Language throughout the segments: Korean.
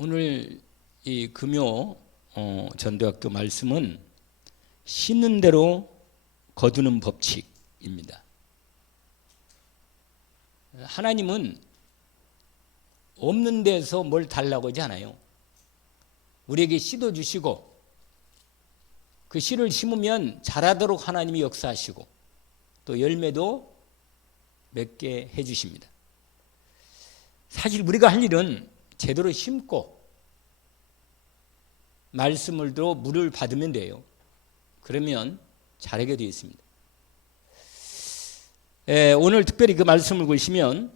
오늘 이 금요 전도학교 말씀은 심는 대로 거두는 법칙입니다. 하나님은 없는 데서 뭘 달라고 하지 않아요. 우리에게 씨도 주시고 그 씨를 심으면 자라도록 하나님이 역사하시고 또 열매도 맺게 해주십니다. 사실 우리가 할 일은 제대로 심고 말씀을 들어 물을 받으면 돼요. 그러면 자라게 되어 있습니다. 오늘 특별히 그 말씀을 보시면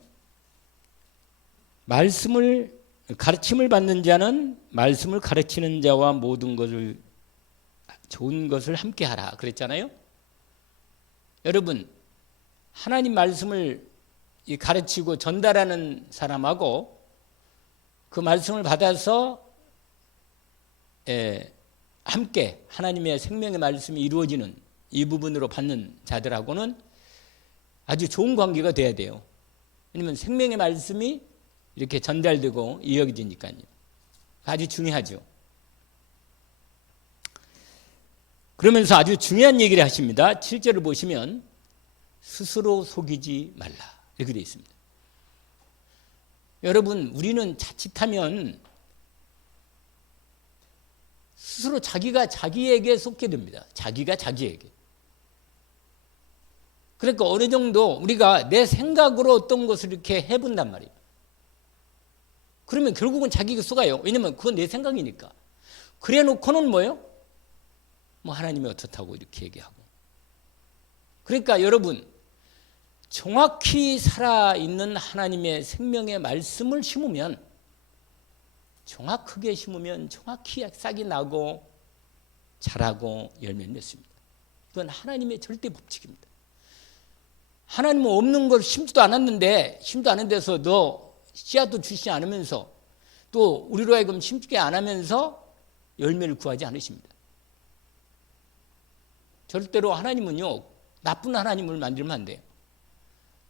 말씀을 가르침을 받는 자는 말씀을 가르치는 자와 모든 것을 좋은 것을 함께 하라 그랬잖아요. 여러분, 하나님 말씀을 가르치고 전달하는 사람하고 그 말씀을 받아서 함께 하나님의 생명의 말씀이 이루어지는 이 부분으로 받는 자들하고는 아주 좋은 관계가 돼야 돼요. 왜냐하면 생명의 말씀이 이렇게 전달되고 이어지니까요. 아주 중요하죠. 그러면서 아주 중요한 얘기를 하십니다. 7절을 보시면 스스로 속이지 말라 이렇게 되어 있습니다. 여러분, 우리는 자칫하면 스스로 자기가 자기에게 속게 됩니다. 자기가 자기에게. 그러니까 어느 정도 우리가 내 생각으로 어떤 것을 이렇게 해본단 말이에요. 그러면 결국은 자기가 속아요. 왜냐면 그건 내 생각이니까. 그래 놓고는 뭐예요? 뭐 하나님이 어떻다고 이렇게 얘기하고. 그러니까 여러분, 정확히 살아있는 하나님의 생명의 말씀을 심으면, 정확하게 심으면 정확히 싹이 나고 자라고 열매를 맺습니다. 이건 하나님의 절대 법칙입니다. 하나님은 없는 걸 심지도 않았는데, 심도 않은 데서 너 씨앗도 주시지 않으면서 또 우리로 하여금 심게 안 하면서 열매를 구하지 않으십니다. 절대로 하나님은요, 나쁜 하나님을 만들면 안 돼요.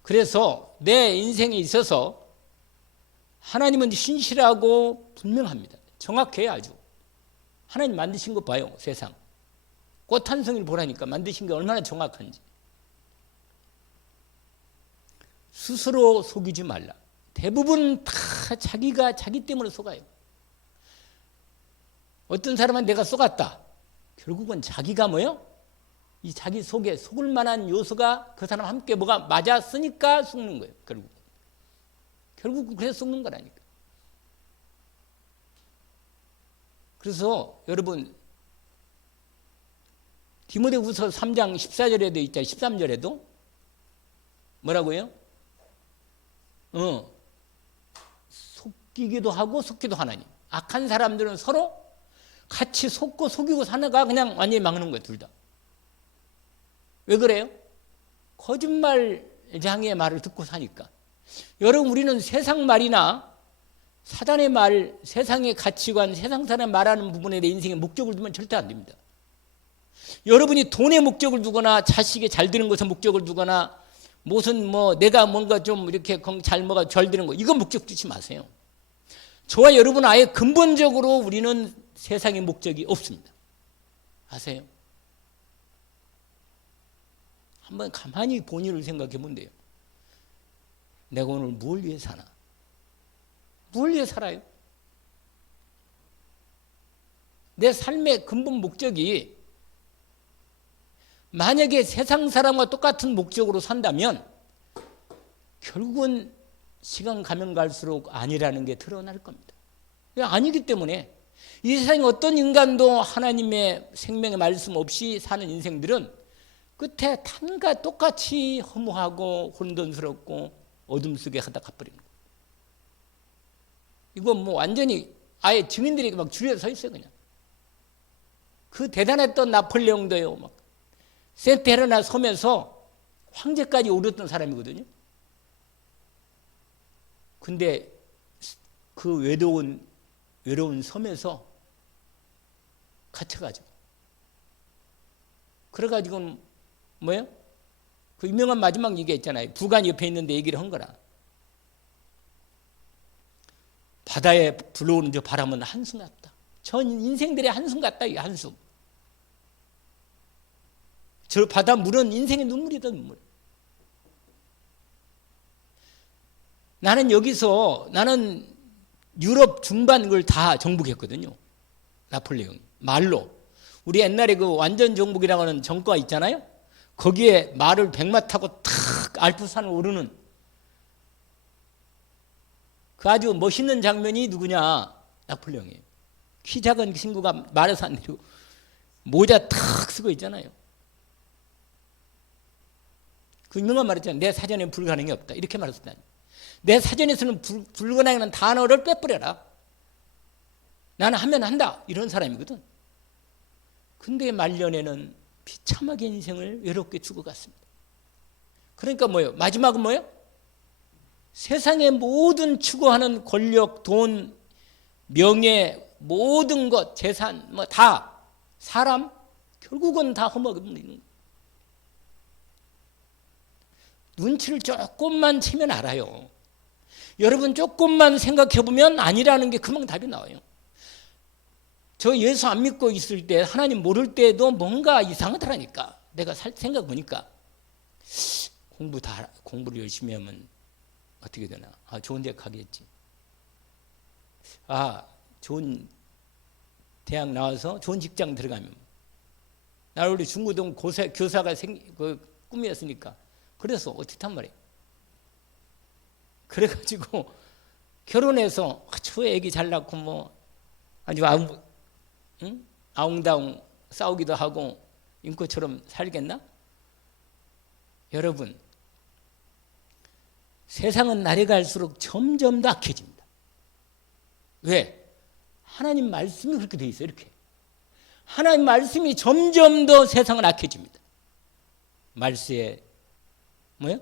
그래서 내 인생에 있어서 하나님은 신실하고 분명합니다. 정확해요, 아주. 하나님 만드신 거 봐요, 세상. 꽃 한 송이를 보라니까 만드신 게 얼마나 정확한지. 스스로 속이지 말라. 대부분 다 자기가 자기 때문에 속아요. 어떤 사람은 내가 속았다. 결국은 자기가 뭐예요? 이 자기 속에 속을 만한 요소가 그 사람 함께 뭐가 맞았으니까 속는 거예요. 결국은 그래서 속는 거라니까. 그래서 여러분, 디모데후서 3장 14절에도 있잖아요. 13절에도 뭐라고요? 속이기도 하고 속기도 하나님. 악한 사람들은 서로 같이 속고 속이고 사나가 그냥 완전히 막는 거예요, 둘 다. 왜 그래요? 거짓말장의 말을 듣고 사니까. 여러분, 우리는 세상 말이나 사단의 말, 세상의 가치관, 세상 사람 말하는 부분에 내 인생에 목적을 두면 절대 안 됩니다. 여러분이 돈에 목적을 두거나 자식이 잘 되는 것에 목적을 두거나 무슨 내가 뭔가 좀 이렇게 잘 먹어 잘 되는 거, 이건 목적 두지 마세요. 저와 여러분은 아예 근본적으로 우리는 세상의 목적이 없습니다. 아세요? 한번 가만히 본인을 생각해 본대요. 내가 오늘 뭘 위해 사나? 뭘 위해 살아요? 내 삶의 근본 목적이 만약에 세상 사람과 똑같은 목적으로 산다면 결국은 시간 가면 갈수록 아니라는 게 드러날 겁니다. 아니기 때문에 이 세상에 어떤 인간도 하나님의 생명의 말씀 없이 사는 인생들은 끝에 단가 똑같이 허무하고 혼돈스럽고 어둠 속에 하다 가버리는 거예요. 이건 완전히 아예 증인들이 막 줄에 서 있어요, 그냥. 그 대단했던 나폴레옹도요, 막 센테르나 섬에서 황제까지 오르던 사람이거든요. 근데 그 외로운 섬에서 갇혀가지고. 그래가지고는 뭐예요? 그 유명한 마지막 얘기 있잖아요. 부관 옆에 있는데 얘기를 한 거라. 바다에 불어오는 저 바람은 한숨 같다. 전 인생들의 한숨 같다. 이 한숨. 저 바다 물은 인생의 눈물이다. 눈물. 나는 유럽 중반 걸 다 정복했거든요. 나폴레옹 말로. 우리 옛날에 그 완전 정복이라고 하는 정과 있잖아요. 거기에 말을 100마 타고 탁 알프산을 오르는 그 아주 멋있는 장면이 누구냐? 나폴레옹이에요. 키 작은 친구가 말에서 안 내리고 모자 탁 쓰고 있잖아요. 그 유명한 말 있잖아요. 내 사전에 불가능이 없다. 이렇게 말했었다니. 내 사전에서는 불가능한 단어를 빼버려라. 나는 하면 한다. 이런 사람이거든. 근데 말년에는 비참하게 인생을 외롭게 죽어갔습니다. 그러니까 뭐예요? 마지막은 뭐예요? 세상의 모든 추구하는 권력, 돈, 명예, 모든 것, 재산, 뭐 다 사람 결국은 다 허먹는 거예요. 눈치를 조금만 채면 알아요. 여러분 조금만 생각해 보면 아니라는 게 금방 답이 나와요. 저 예수 안 믿고 있을 때 하나님 모를 때도 뭔가 이상하더라니까. 내가 생각 보니까 공부를 열심히 하면 어떻게 되나? 좋은 데 가겠지. 좋은 대학 나와서 좋은 직장 들어가면 나 우리 중고등 교사가 꿈이었으니까 그래서 어떻게 한 말이에요. 그래가지고 결혼해서 아주 애기 잘 낳고 뭐 아주 아웅다웅 싸우기도 하고 인코처럼 살겠나? 여러분 세상은 날이 갈수록 점점 더 악해집니다. 왜? 하나님 말씀이 그렇게 돼 있어요. 이렇게 하나님 말씀이 점점 더 세상은 악해집니다. 말세에 뭐요?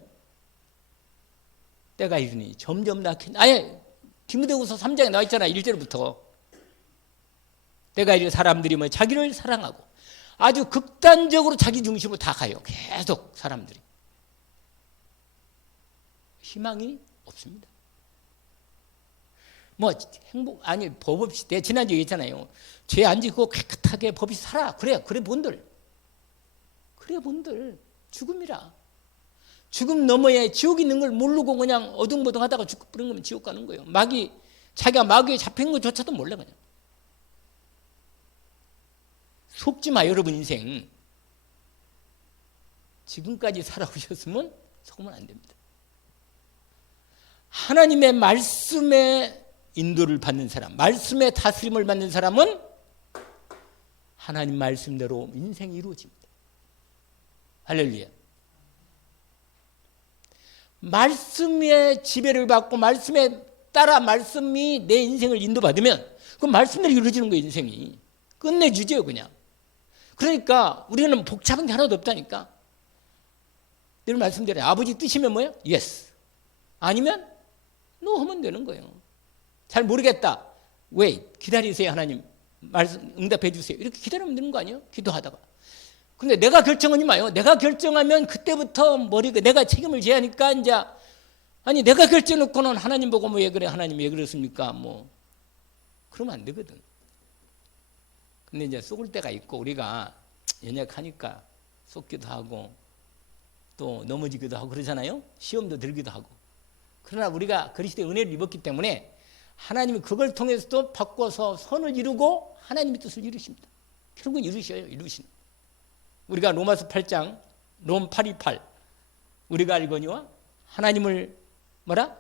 때가 이르니 점점 더 악해집니다. 아예 디모데후서 3장에 나와 있잖아요. 1절부터 때가 이르니 사람들이 뭐 자기를 사랑하고 아주 극단적으로 자기 중심으로 다 가요. 계속 사람들이 희망이 없습니다. 뭐 법 없이 내 지난주에 얘기했잖아요. 죄 안 짓고 깨끗하게 법 없이 살아. 그래 본들 죽음이라. 죽음 너머에 지옥 있는 걸 모르고 그냥 어둥버둥하다가 죽고 그런 거면 지옥 가는 거예요. 자기가 마귀에 잡힌 것조차도 몰라 그냥. 속지 마 여러분 인생. 지금까지 살아오셨으면 속으면 안 됩니다. 하나님의 말씀에 인도를 받는 사람, 말씀의 다스림을 받는 사람은 하나님 말씀대로 인생이 이루어집니다. 할렐루야. 말씀의 지배를 받고 말씀에 따라 말씀이 내 인생을 인도받으면 그 말씀대로 이루어지는 거예요. 인생이 끝내주죠 그냥. 그러니까 우리는 복잡한 게 하나도 없다니까. 늘 말씀대로 아버지 뜻이면 뭐예요? Yes. 아니면 No 하면 되는 거예요. 잘 모르겠다. Wait. 기다리세요. 하나님 말씀 응답해 주세요. 이렇게 기다리면 되는 거 아니에요? 기도하다가. 근데 내가 결정하지 마요. 내가 결정하면 그때부터 내가 책임을 져야 하니까 이제 내가 결정해놓고는 하나님 보고 뭐 왜 그래? 하나님 왜 그랬습니까? 뭐 그러면 안 되거든. 근데 이제 속을 때가 있고 우리가 연약하니까 속기도 하고 또 넘어지기도 하고 그러잖아요. 시험도 들기도 하고. 그러나 우리가 그리스도의 은혜를 입었기 때문에 하나님이 그걸 통해서도 바꿔서 선을 이루고 하나님의 뜻을 이루십니다. 결국은 이루시는. 우리가 로마서 8장 롬 8:28 우리가 알거니와 하나님을 뭐라?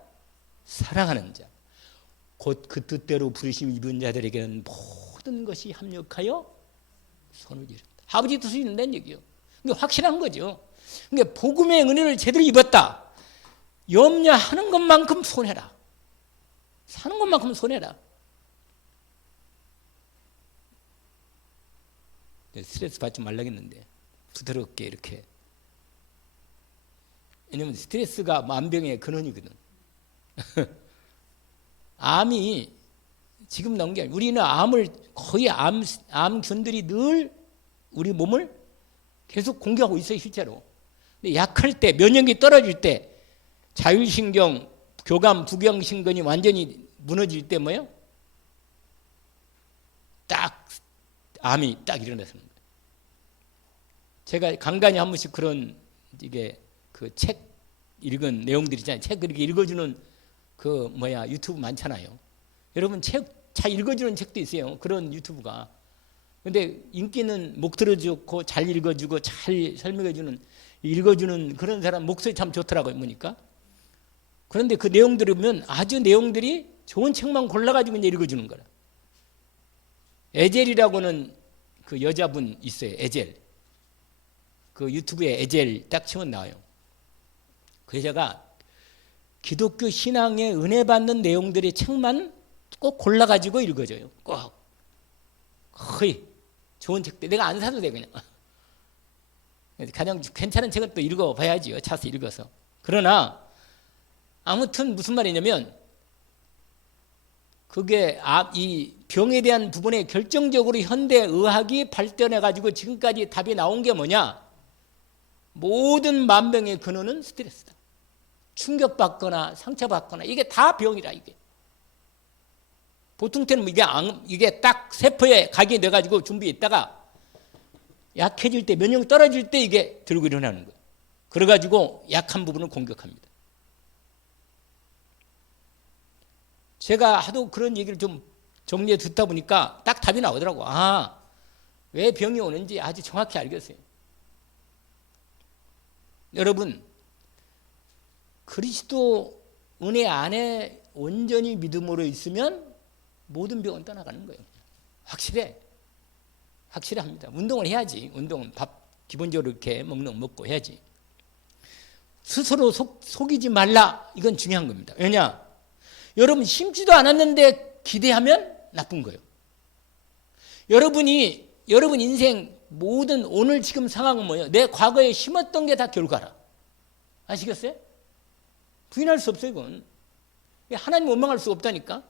사랑하는 자 곧 그 뜻대로 부르심 입은 자들에게는 모든 것이 합력하여 선을 이룬다. 아버지 뜻을 이룬다는 얘기예요. 이게 확실한 거죠. 그러니까 복음의 은혜를 제대로 입었다. 염려하는 것만큼 손해라. 사는 것만큼 손해라. 스트레스 받지 말라겠는데 부드럽게 이렇게. 왜냐면 스트레스가 만병의 근원이거든. 암이 지금 나온 게 아니라 우리는 거의 암균들이 늘 우리 몸을 계속 공격하고 있어요 실제로. 근데 약할 때 면역력이 떨어질 때 자율신경, 교감, 부경신경이 완전히 무너질 때 뭐예요? 딱 암이 딱 일어나서는 거예요. 제가 간간히 한 번씩 그런 이게 그 책 읽은 내용들 있잖아요. 책 이렇게 읽어주는 그 유튜브 많잖아요. 여러분 책 잘 읽어주는 책도 있어요. 그런 유튜브가. 근데 인기는 목 들어주고 잘 읽어주고 잘 설명해주는 읽어주는 그런 사람 목소리 참 좋더라고요. 보니까. 그런데 그 내용 들으면 아주 내용들이 좋은 책만 골라가지고 이제 읽어주는 거라. 에젤이라고는 그 여자분 있어요. 에젤. 그 유튜브에 에젤 딱 치면 나와요. 그 여자가 기독교 신앙에 은혜 받는 내용들의 책만 꼭 골라가지고 읽어줘요. 꼭. 거의 좋은 책들. 내가 안 사도 돼, 그냥. 가장 괜찮은 책은 또 읽어봐야지요. 차서 읽어서. 그러나 아무튼 무슨 말이냐면 그게 이 병에 대한 부분에 결정적으로 현대 의학이 발전해가지고 지금까지 답이 나온 게 뭐냐? 모든 만병의 근원은 스트레스다. 충격받거나 상처받거나 이게 다 병이라 이게. 보통 때는 이게 딱 세포에 각이 돼가지고 준비했다가 약해질 때 면역 떨어질 때 이게 들고 일어나는 거예요. 그래가지고 약한 부분을 공격합니다. 제가 하도 그런 얘기를 좀 정리해 듣다 보니까 딱 답이 나오더라고. 왜 병이 오는지 아주 정확히 알겠어요. 여러분, 그리스도 은혜 안에 온전히 믿음으로 있으면 모든 병은 떠나가는 거예요. 확실합니다. 운동을 해야지. 운동은 밥 기본적으로 이렇게 먹고 해야지. 스스로 속이지 말라. 이건 중요한 겁니다. 왜냐? 여러분 심지도 않았는데 기대하면 나쁜 거예요. 여러분 인생 모든 오늘 지금 상황은 뭐예요? 내 과거에 심었던 게 다 결과라. 아시겠어요? 부인할 수 없어요, 이건. 하나님 원망할 수 없다니까.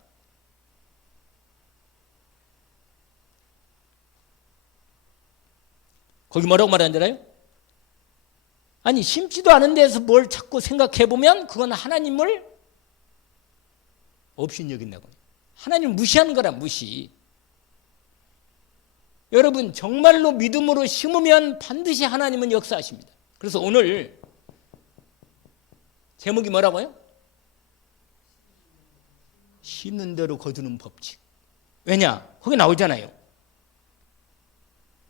거기 뭐라고 말하는 줄 알아요? 아니 심지도 않은 데서 뭘 자꾸 생각해보면 그건 하나님을 업신여긴다고. 하나님을 무시하는 거라. 무시. 여러분 정말로 믿음으로 심으면 반드시 하나님은 역사하십니다. 그래서 오늘 제목이 뭐라고요? 심는 대로 거두는 법칙. 왜냐? 거기 나오잖아요.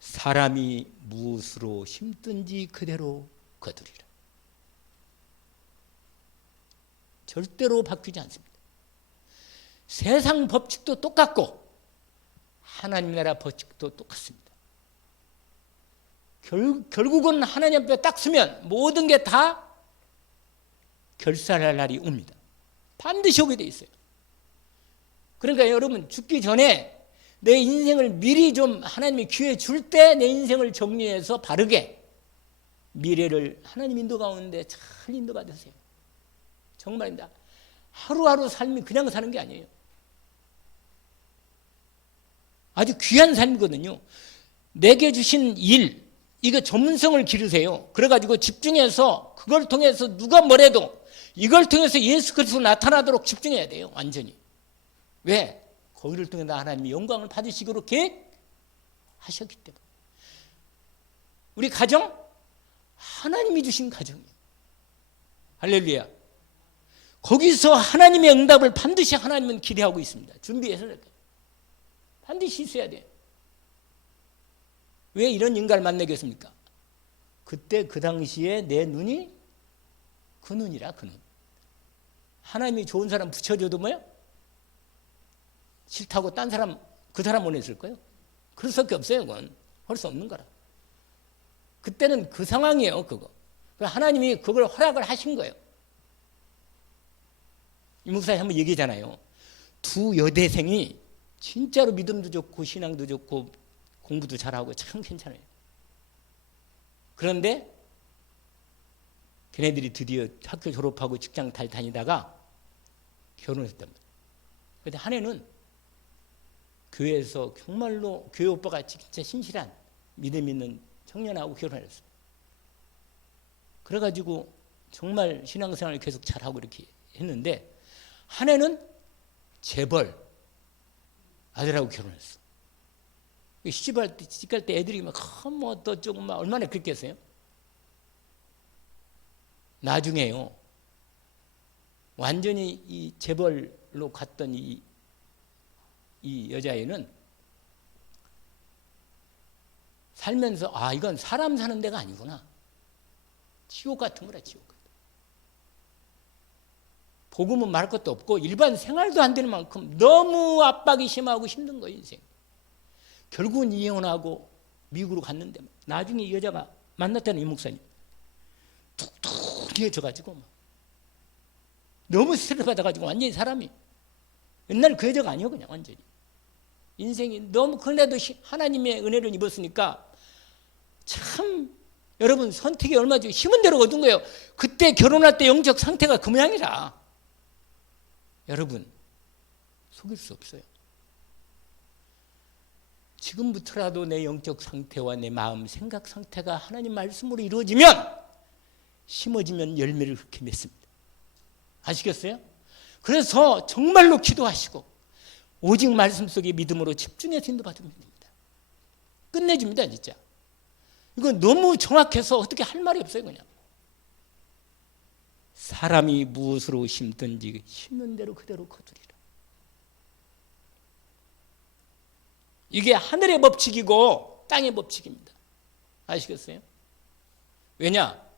사람이 무엇으로 심든지 그대로 거두리라. 절대로 바뀌지 않습니다. 세상 법칙도 똑같고 하나님 나라 법칙도 똑같습니다. 결국은 하나님 앞에 딱 서면 모든 게 다 결산할 날이 옵니다. 반드시 오게 돼 있어요. 그러니까 여러분 죽기 전에 내 인생을 미리 좀 하나님이 기회 줄 때 내 인생을 정리해서 바르게 미래를 하나님 인도 가운데 잘 인도받으세요. 정말입니다. 하루하루 삶이 그냥 사는 게 아니에요. 아주 귀한 삶이거든요. 내게 주신 일, 이거 전문성을 기르세요. 그래가지고 집중해서 그걸 통해서 누가 뭐래도 이걸 통해서 예수 그리스도 나타나도록 집중해야 돼요. 완전히. 왜? 거기를 통해서 하나님이 영광을 받으시기로 계획하셨기 때문에. 우리 가정? 하나님이 주신 가정이에요. 할렐루야. 거기서 하나님의 응답을 반드시 하나님은 기대하고 있습니다. 준비해서 반드시 있어야 돼요. 왜 이런 인간을 만나겠습니까? 그때 그 당시에 내 눈이 그 눈이라 그 눈. 하나님이 좋은 사람 붙여줘도 뭐야? 싫다고 딴 사람 그 사람 보냈을 거예요. 그럴 수밖에 없어요. 그건 할 수 없는 거라. 그때는 그 상황이에요. 그거. 하나님이 그걸 허락을 하신 거예요. 이 목사님 한번 얘기하잖아요. 두 여대생이 진짜로 믿음도 좋고 신앙도 좋고 공부도 잘하고 참 괜찮아요. 그런데 걔네들이 드디어 학교 졸업하고 직장 잘 다니다가 결혼했단 말이에요. 그런데 한 해는 교회에서 정말로 교회 오빠가 진짜 신실한 믿음 있는 청년하고 결혼했어요. 그래가지고 정말 신앙생활을 계속 잘하고 이렇게 했는데 한 해는 재벌 아들하고 결혼했어. 시집갈 때 애들이 막 뭐 또 조금 막 얼마나 그랬겠어요? 나중에요. 완전히 이 재벌로 갔던 이 여자애는 살면서 이건 사람 사는 데가 아니구나. 지옥 같은 거라, 지옥 같은. 복음은 말할 것도 없고 일반 생활도 안 되는 만큼 너무 압박이 심하고 힘든 거예요, 인생. 결국은 이혼하고 미국으로 갔는데 나중에 이 여자가 만났다는 이 목사님 툭툭해져가지고 너무 스트레스 받아가지고 완전히 사람이 옛날 그 여자가 아니요, 그냥 완전히 인생이 너무. 그런데도 하나님의 은혜를 입었으니까 참 여러분 선택이 얼마나 힘은 대로 얻은 거예요. 그때 결혼할 때 영적 상태가 그 모양이라 여러분 속일 수 없어요. 지금부터라도 내 영적 상태와 내 마음 생각 상태가 하나님 말씀으로 이루어지면 심어지면 열매를 그렇게 맺습니다. 아시겠어요? 그래서 정말로 기도하시고 오직 말씀 속에 믿음으로 집중해서 인도받으면 됩니다. 끝내줍니다, 진짜. 이건 너무 정확해서 어떻게 할 말이 없어요, 그냥. 사람이 무엇으로 심든지 심는 대로 그대로 거두리라. 이게 하늘의 법칙이고 땅의 법칙입니다. 아시겠어요? 왜냐?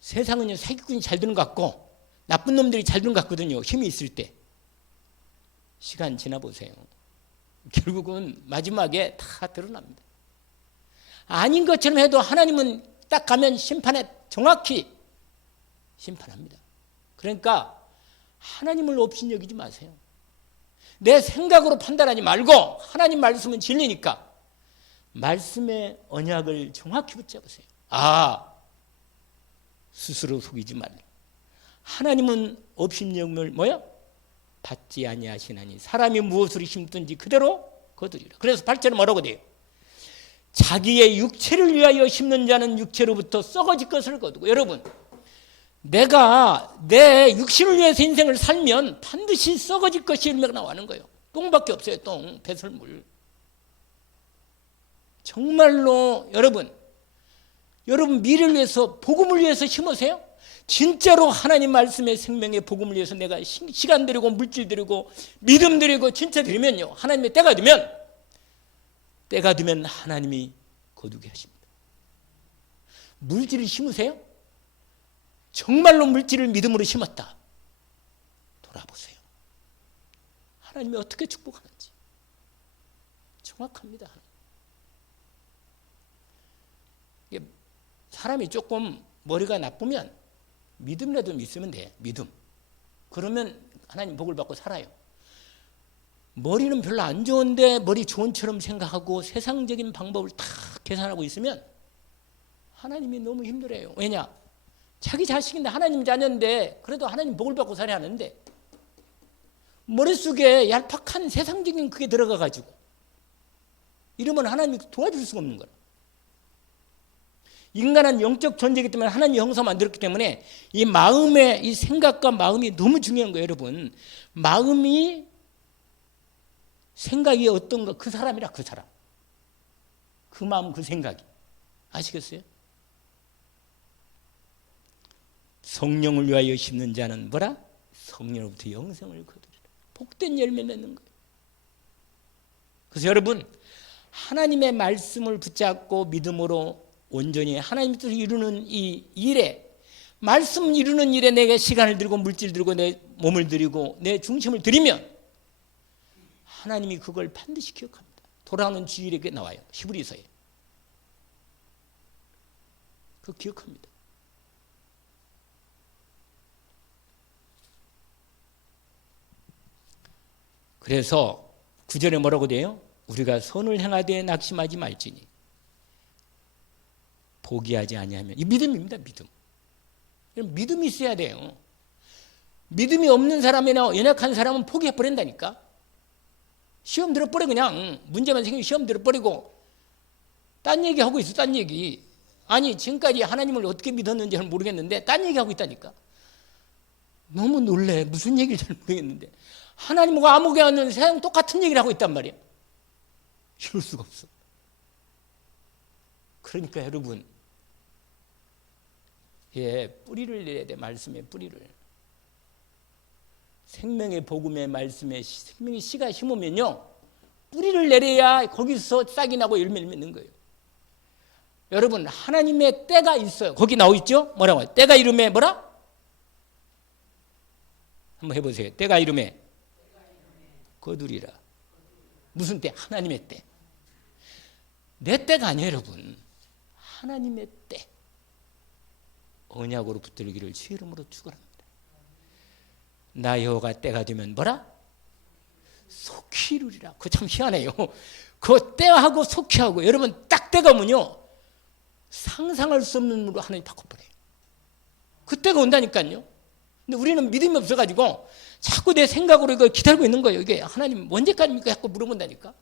세상은 사기꾼이 잘 되는 것 같고 나쁜 놈들이 잘 되는 것 같거든요. 힘이 있을 때. 시간 지나보세요. 결국은 마지막에 다 드러납니다. 아닌 것처럼 해도 하나님은 딱 가면 심판에 정확히 심판합니다. 그러니까 하나님을 업신여기지 마세요. 내 생각으로 판단하지 말고 하나님 말씀은 진리니까 말씀의 언약을 정확히 붙잡으세요. 스스로 속이지 말라. 하나님은 업신여김을 받지 아니하시나니 사람이 무엇으로 심든지 그대로 거두리라. 그래서 8절에 뭐라고 돼요? 자기의 육체를 위하여 심는 자는 육체로부터 썩어질 것을 거두고. 여러분, 내가 내 육신을 위해서 인생을 살면 반드시 썩어질 것이 열매가 나오는 거예요. 똥밖에 없어요. 똥, 배설물. 정말로 여러분 미래를 위해서 복음을 위해서 심으세요? 진짜로 하나님 말씀의 생명의 복음을 위해서 내가 시간 들이고 물질 들이고 믿음 들이고 진짜 들이면요, 하나님의 때가 되면 하나님이 거두게 하십니다. 물질을 심으세요? 정말로 물질을 믿음으로 심었다. 돌아보세요. 하나님이 어떻게 축복하는지 정확합니다. 사람이 조금 머리가 나쁘면 믿음이라도 믿으면 돼. 믿음. 그러면 하나님 복을 받고 살아요. 머리는 별로 안 좋은데 머리 좋은처럼 생각하고 세상적인 방법을 다 계산하고 있으면 하나님이 너무 힘들어요. 왜냐? 자기 자식인데 하나님 자녀인데 그래도 하나님 복을 받고 살아야 하는데 머릿속에 얄팍한 세상적인 그게 들어가가지고 이러면 하나님이 도와줄 수가 없는 거라. 인간은 영적 존재이기 때문에 하나님 형상 만들었기 때문에 이 마음의 이 생각과 마음이 너무 중요한 거예요, 여러분. 마음이 생각이 어떤가 그 사람이라 그 사람. 그 마음 그 생각이. 아시겠어요? 성령을 위하여 심는 자는 뭐라? 성령으로부터 영생을 거두리라. 복된 열매 맺는 거예요. 그래서 여러분 하나님의 말씀을 붙잡고 믿음으로 온전히 하나님 뜻을 이루는 이 일에 말씀 이루는 일에 내가 시간을 들이고 물질 들이고 내 몸을 들이고 내 중심을 들이면 하나님이 그걸 반드시 기억합니다. 돌아오는 주일에 그게 나와요. 히브리서에. 그거 기억합니다. 그래서 9절에 뭐라고 돼요? 우리가 선을 행하되 낙심하지 말지니 포기하지 아니하면. 이 믿음입니다. 믿음이 있어야 돼요. 믿음이 없는 사람이나 연약한 사람은 포기해버린다니까. 시험 들어버려. 그냥 문제만 생기면 시험 들어버리고 딴 얘기하고 있어. 딴 얘기. 아니 지금까지 하나님을 어떻게 믿었는지는 모르겠는데 딴 얘기하고 있다니까. 너무 놀래. 무슨 얘기를 잘 모르겠는데 하나님과 아무개 없는 세상 똑같은 얘기를 하고 있단 말이에요. 이럴 수가 없어. 그러니까 여러분, 뿌리를 내야 돼. 말씀의 뿌리를. 생명의 복음의 말씀에 생명의 씨가 심으면요, 뿌리를 내려야 거기서 싹이 나고 열매를 맺는 거예요. 여러분, 하나님의 때가 있어요. 거기 나와 있죠? 뭐라고? 때가 이름에 뭐라? 한번 해보세요. 때가 이름에 거두리라. 무슨 때? 하나님의 때. 내 때가 아니에요, 여러분. 하나님의 때. 언약으로 붙들기를 주 이름으로 축원합니다. 나 여호와가 때가 되면 뭐라? 속히 이루리라. 그거 참 희한해요. 그 때하고 속히 하고, 여러분 딱 때가 오면요, 상상할 수 없는 물로 하나님 바꿔버려요. 그때가 온다니까요. 근데 우리는 믿음이 없어가지고 자꾸 내 생각으로 이거 기다리고 있는 거예요. 이게 하나님 언제까지입니까? 자꾸 물어본다니까.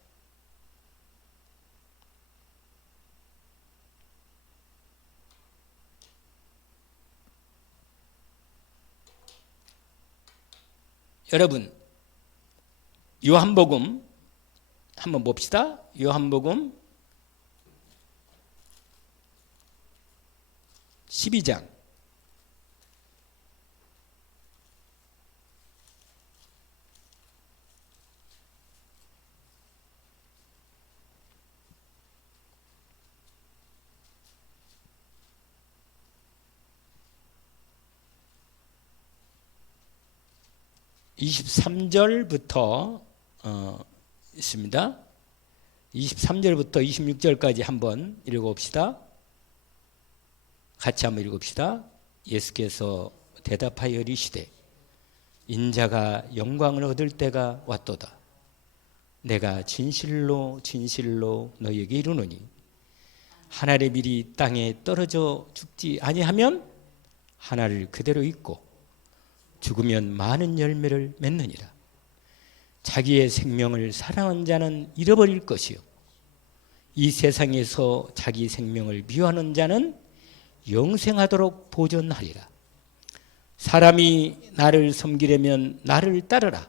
여러분, 요한복음 한번 봅시다. 요한복음 12장 23절부터 있습니다. 23절부터 26절까지 한번 읽어봅시다. 같이 한번 읽읍시다. 예수께서 대답하여 이르시되 인자가 영광을 얻을 때가 왔도다. 내가 진실로 진실로 너희에게 이르노니 하나의 밀이 땅에 떨어져 죽지 아니하면 하나를 그대로 있고 죽으면 많은 열매를 맺느니라. 자기의 생명을 사랑하는 자는 잃어버릴 것이요 이 세상에서 자기 생명을 미워하는 자는 영생하도록 보존하리라. 사람이 나를 섬기려면 나를 따르라.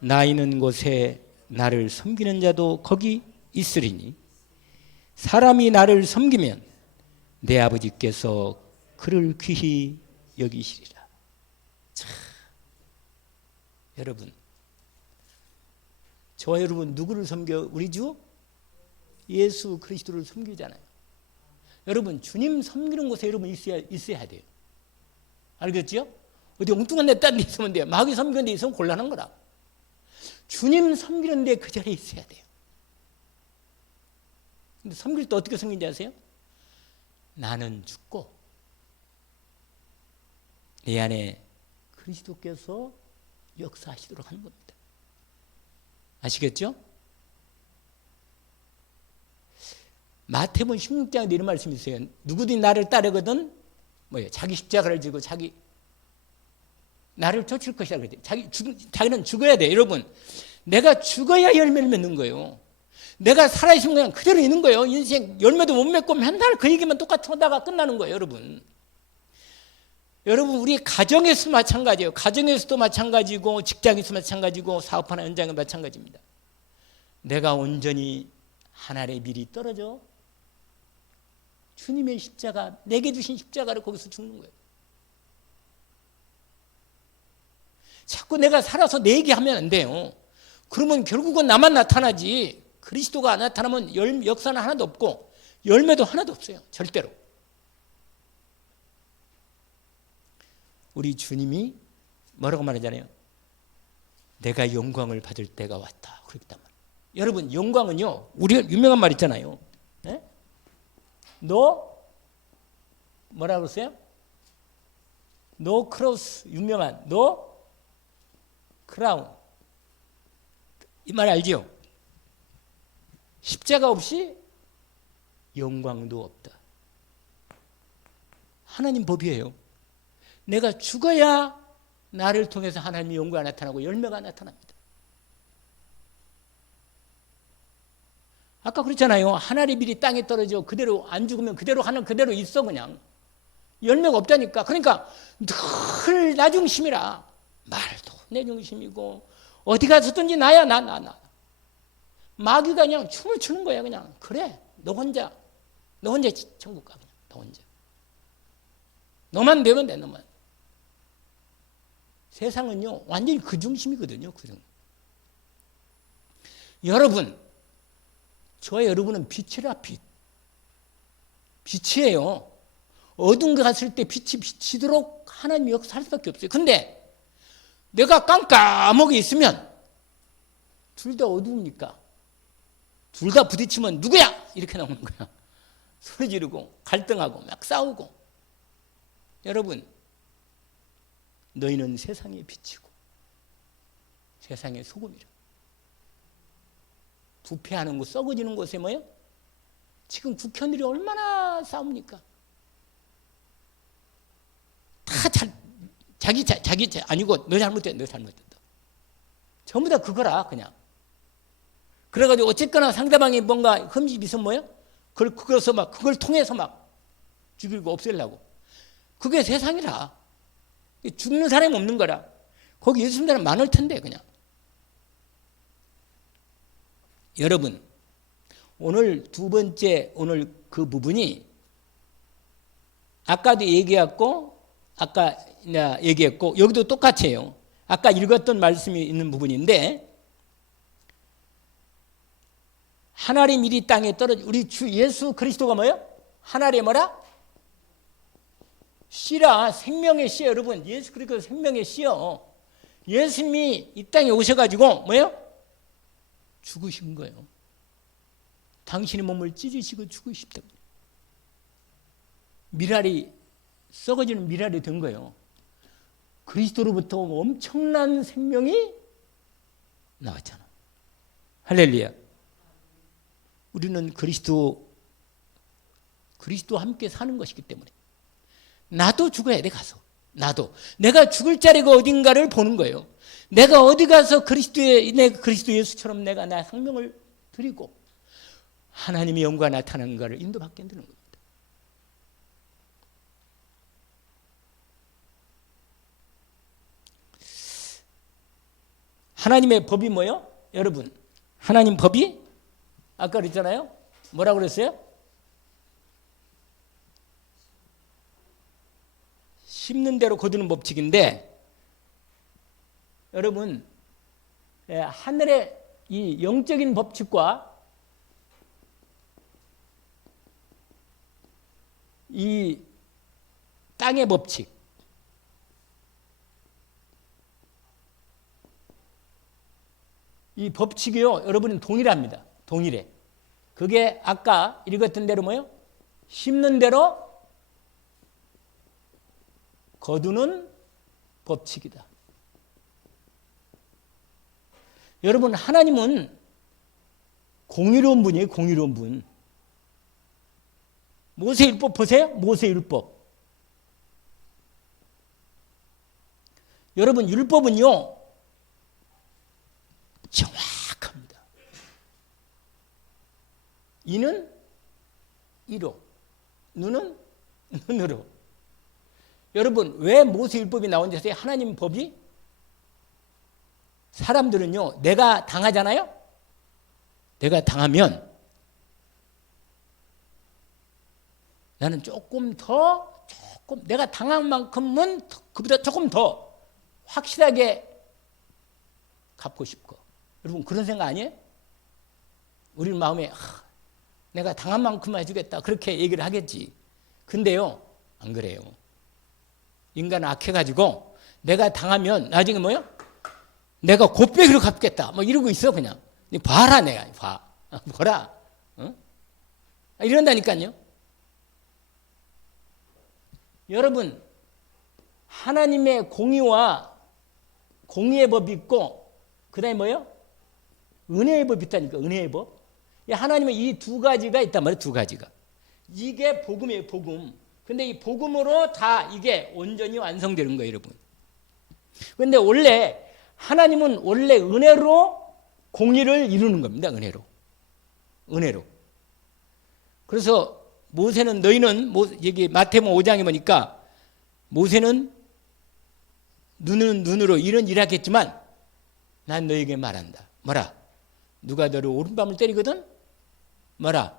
나 있는 곳에 나를 섬기는 자도 거기 있으리니 사람이 나를 섬기면 내 아버지께서 그를 귀히 여기시리라. 참, 여러분, 저와 여러분 누구를 섬겨? 우리 주 예수 그리스도를 섬기잖아요. 여러분, 주님 섬기는 곳에 여러분 있어야 돼요. 알겠죠? 어디 엉뚱한 데 딴 데 있으면 돼요. 마귀 섬기는 데 있으면 곤란한 거라. 주님 섬기는 데 그 자리에 있어야 돼요. 근데 섬길 때 어떻게 섬기는지 아세요? 나는 죽고 내 안에 그리스도께서 역사하시도록 하는 겁니다. 아시겠죠? 마태복음 16장에 이런 말씀이 있어요. 누구든지 나를 따르거든 뭐예요? 자기 십자가를 지고 자기 나를 쫓을 것이라 그랬대요. 자기는 죽어야 돼. 여러분, 내가 죽어야 열매를 맺는 거예요. 내가 살아있으면 그냥 그대로 있는 거예요. 인생 열매도 못 맺고 맨날 그 얘기만 똑같이 하다가 끝나는 거예요. 여러분, 우리 가정에서도 마찬가지예요. 가정에서도 마찬가지고 직장에서 마찬가지고 사업하는 현장에 마찬가지입니다. 내가 온전히 하나의 밀이 떨어져 주님의 십자가, 내게 주신 십자가를 거기서 죽는 거예요. 자꾸 내가 살아서 내 얘기하면 안 돼요. 그러면 결국은 나만 나타나지 그리스도가 안 나타나면 역사는 하나도 없고 열매도 하나도 없어요. 절대로. 우리 주님이 뭐라고 말하잖아요. 내가 영광을 받을 때가 왔다. 그랬단 말이에요. 여러분, 영광은요, 우리가 유명한 말 있잖아요. 네? 너 뭐라고 그러세요? 노 크로스, 유명한 노 크라운. 이 말 알지요? 십자가 없이 영광도 없다. 하나님 법이에요. 내가 죽어야 나를 통해서 하나님의 영광이 나타나고 열매가 나타납니다. 아까 그랬잖아요. 하나의 밀이 땅에 떨어져 그대로 안 죽으면 그대로 하는 그대로 있어 그냥. 열매가 없다니까. 그러니까 늘 나중심이라 말도 내 중심이고 어디 가서든지 나야 나. 마귀가 그냥 춤을 추는 거야. 그냥 그래 너 혼자 천국 가. 그냥 너 혼자. 너만 되면 돼. 너만. 세상은요 완전히 그 중심이거든요. 그 중심. 여러분, 저와 여러분은 빛이라 빛. 빛이에요. 어두운 데 갔을 때 빛이 비치도록 하나님이 역사할 수밖에 없어요. 근데 내가 깜깜하게 있으면 둘 다 어두우니까 둘 다 부딪히면 누구야? 이렇게 나오는 거야. 소리 지르고 갈등하고 막 싸우고. 여러분, 너희는 세상의 빛이고 세상의 소금이라. 부패하는 곳, 썩어지는 곳에 뭐예요? 지금 국회의원들이 얼마나 싸웁니까? 다 자기 아니고 너 잘못됐다. 전부 다 그거라 그냥. 그래가지고 어쨌거나 상대방이 뭔가 흠집이 있으면 뭐예요? 그걸 통해서 막 죽이고 없애려고. 그게 세상이라. 죽는 사람이 없는 거라. 거기 예수 믿는 사람 많을 텐데 그냥. 여러분, 오늘 두 번째 오늘 그 부분이 아까도 얘기했고 여기도 똑같아요. 아까 읽었던 말씀이 있는 부분인데 하나님 일이 땅에 떨어져. 우리 주 예수 그리스도가 뭐예요? 하나님의 뭐라? 씨라. 생명의 씨예요. 여러분, 예수 그리스도 생명의 씨요. 예수님이 이 땅에 오셔가지고 뭐예요? 죽으신 거예요. 당신의 몸을 찢으시고 죽으십다. 미랄이 썩어지는 미랄이 된 거예요. 그리스도로부터 엄청난 생명이 나왔잖아. 할렐루야. 우리는 그리스도와 함께 사는 것이기 때문에 나도 죽어야 돼. 가서 나도 내가 죽을 자리가 어딘가를 보는 거예요. 내가 어디 가서 그리스도 예수처럼 내가 나 생명을 드리고 하나님의 영광이 나타나는 것을 인도받게 되는 겁니다. 하나님의 법이 뭐예요? 여러분, 하나님 법이 아까 그랬잖아요. 뭐라고 그랬어요? 심는 대로 거두는 법칙인데 여러분, 하늘의 이 영적인 법칙과 이 땅의 법칙, 이 법칙이요, 여러분은 동일합니다. 동일해. 그게 아까 읽었던 대로 뭐예요? 심는 대로 거두는 법칙이다. 여러분, 하나님은 공의로운 분이에요. 공의로운 분. 모세율법 보세요. 모세율법. 여러분, 율법은요 정확합니다. 이는 이로, 눈은 눈으로. 여러분, 왜 모세율법이 나온 데서 하나님 법이? 사람들은요, 내가 당하잖아요. 내가 당하면 나는 조금 내가 당한 만큼은 그보다 조금 더 확실하게 갚고 싶고. 여러분, 그런 생각 아니에요? 우리 마음에 내가 당한 만큼만 해주겠다 그렇게 얘기를 하겠지. 근데요, 안 그래요. 인간은 악해가지고 내가 당하면 나중에 뭐요? 내가 곱빼기로 갚겠다 뭐 이러고 있어. 그냥 봐라. 내가 봐라. 어? 이런다니까요. 여러분, 하나님의 공의와 공의의 법이 있고 그 다음에 뭐예요? 은혜의 법이 있다니까. 은혜의 법. 하나님의 이 두 가지가 있단 말이에요. 두 가지가. 이게 복음이에요. 복음. 근데 이 복음으로 다 이게 온전히 완성되는 거예요. 여러분. 근데 원래 하나님은 원래 은혜로 공의를 이루는 겁니다. 은혜로. 그래서 모세는 너희는 여기 마태복음 5장에 보니까 모세는 눈은 눈으로 이런 일 하겠지만 난 너에게 말한다. 뭐라? 누가 너를 오른밤을 때리거든? 뭐라?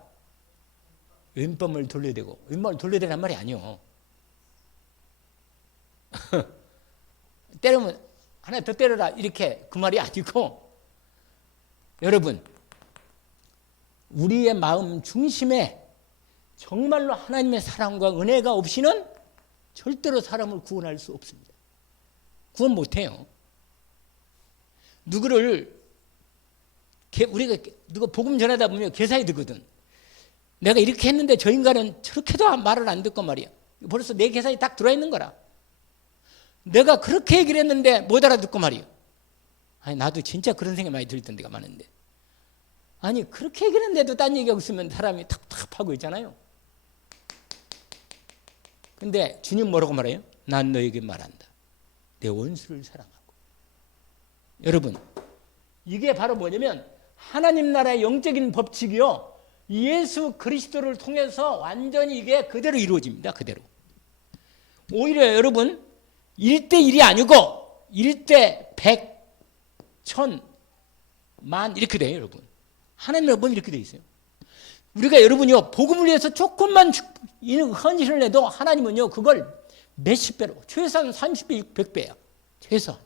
왼밤을 돌려대고. 왼밤을 돌려대란 말이 아니요. 때리면 하나 더 때려라 이렇게 그 말이 아니고, 여러분 우리의 마음 중심에 정말로 하나님의 사랑과 은혜가 없이는 절대로 사람을 구원할 수 없습니다. 구원 못해요. 우리가 누가 복음 전하다 보면 개사이 되거든. 내가 이렇게 했는데 저 인간은 저렇게도 말을 안 듣고 말이야. 벌써 내 개사에 딱 들어와 있는 거라. 내가 그렇게 얘기를 했는데 못 알아듣고 말이야. 아니 나도 진짜 그런 생각이 많이 들었던 데가 많은데, 아니 그렇게 얘기를 했는데도 딴 얘기하고 있으면 사람이 탑탑하고 있잖아요. 근데 주님 뭐라고 말해요? 난 너에게 말한다. 내 원수를 사랑하고. 여러분 이게 바로 뭐냐면 하나님 나라의 영적인 법칙이요, 예수 그리스도를 통해서 완전히 이게 그대로 이루어집니다. 그대로. 오히려 여러분 1대1이 아니고 1대 100, 1000, 만 이렇게 돼요. 여러분 하나님의 법은 이렇게 돼 있어요. 우리가 여러분이요 복음을 위해서 조금만 헌신을 해도 하나님은요 그걸 몇십 배로, 최소한 30배, 100배야. 최소한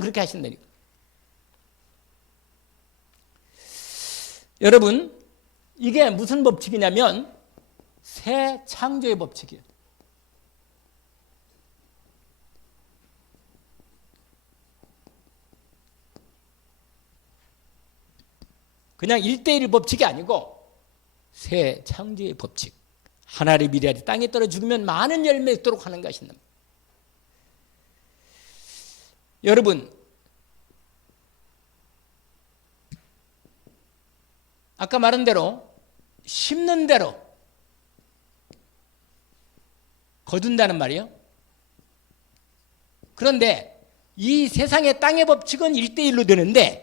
그렇게 하신다니까. 여러분 이게 무슨 법칙이냐면 새 창조의 법칙이에요. 그냥 1대1 법칙이 아니고 새 창조의 법칙. 하나의 미래알이 땅에 떨어 죽으면 많은 열매 맺도록 하는 것이다. 여러분 아까 말한 대로 심는 대로 거둔다는 말이에요. 그런데 이 세상의 땅의 법칙은 1대1로 되는데,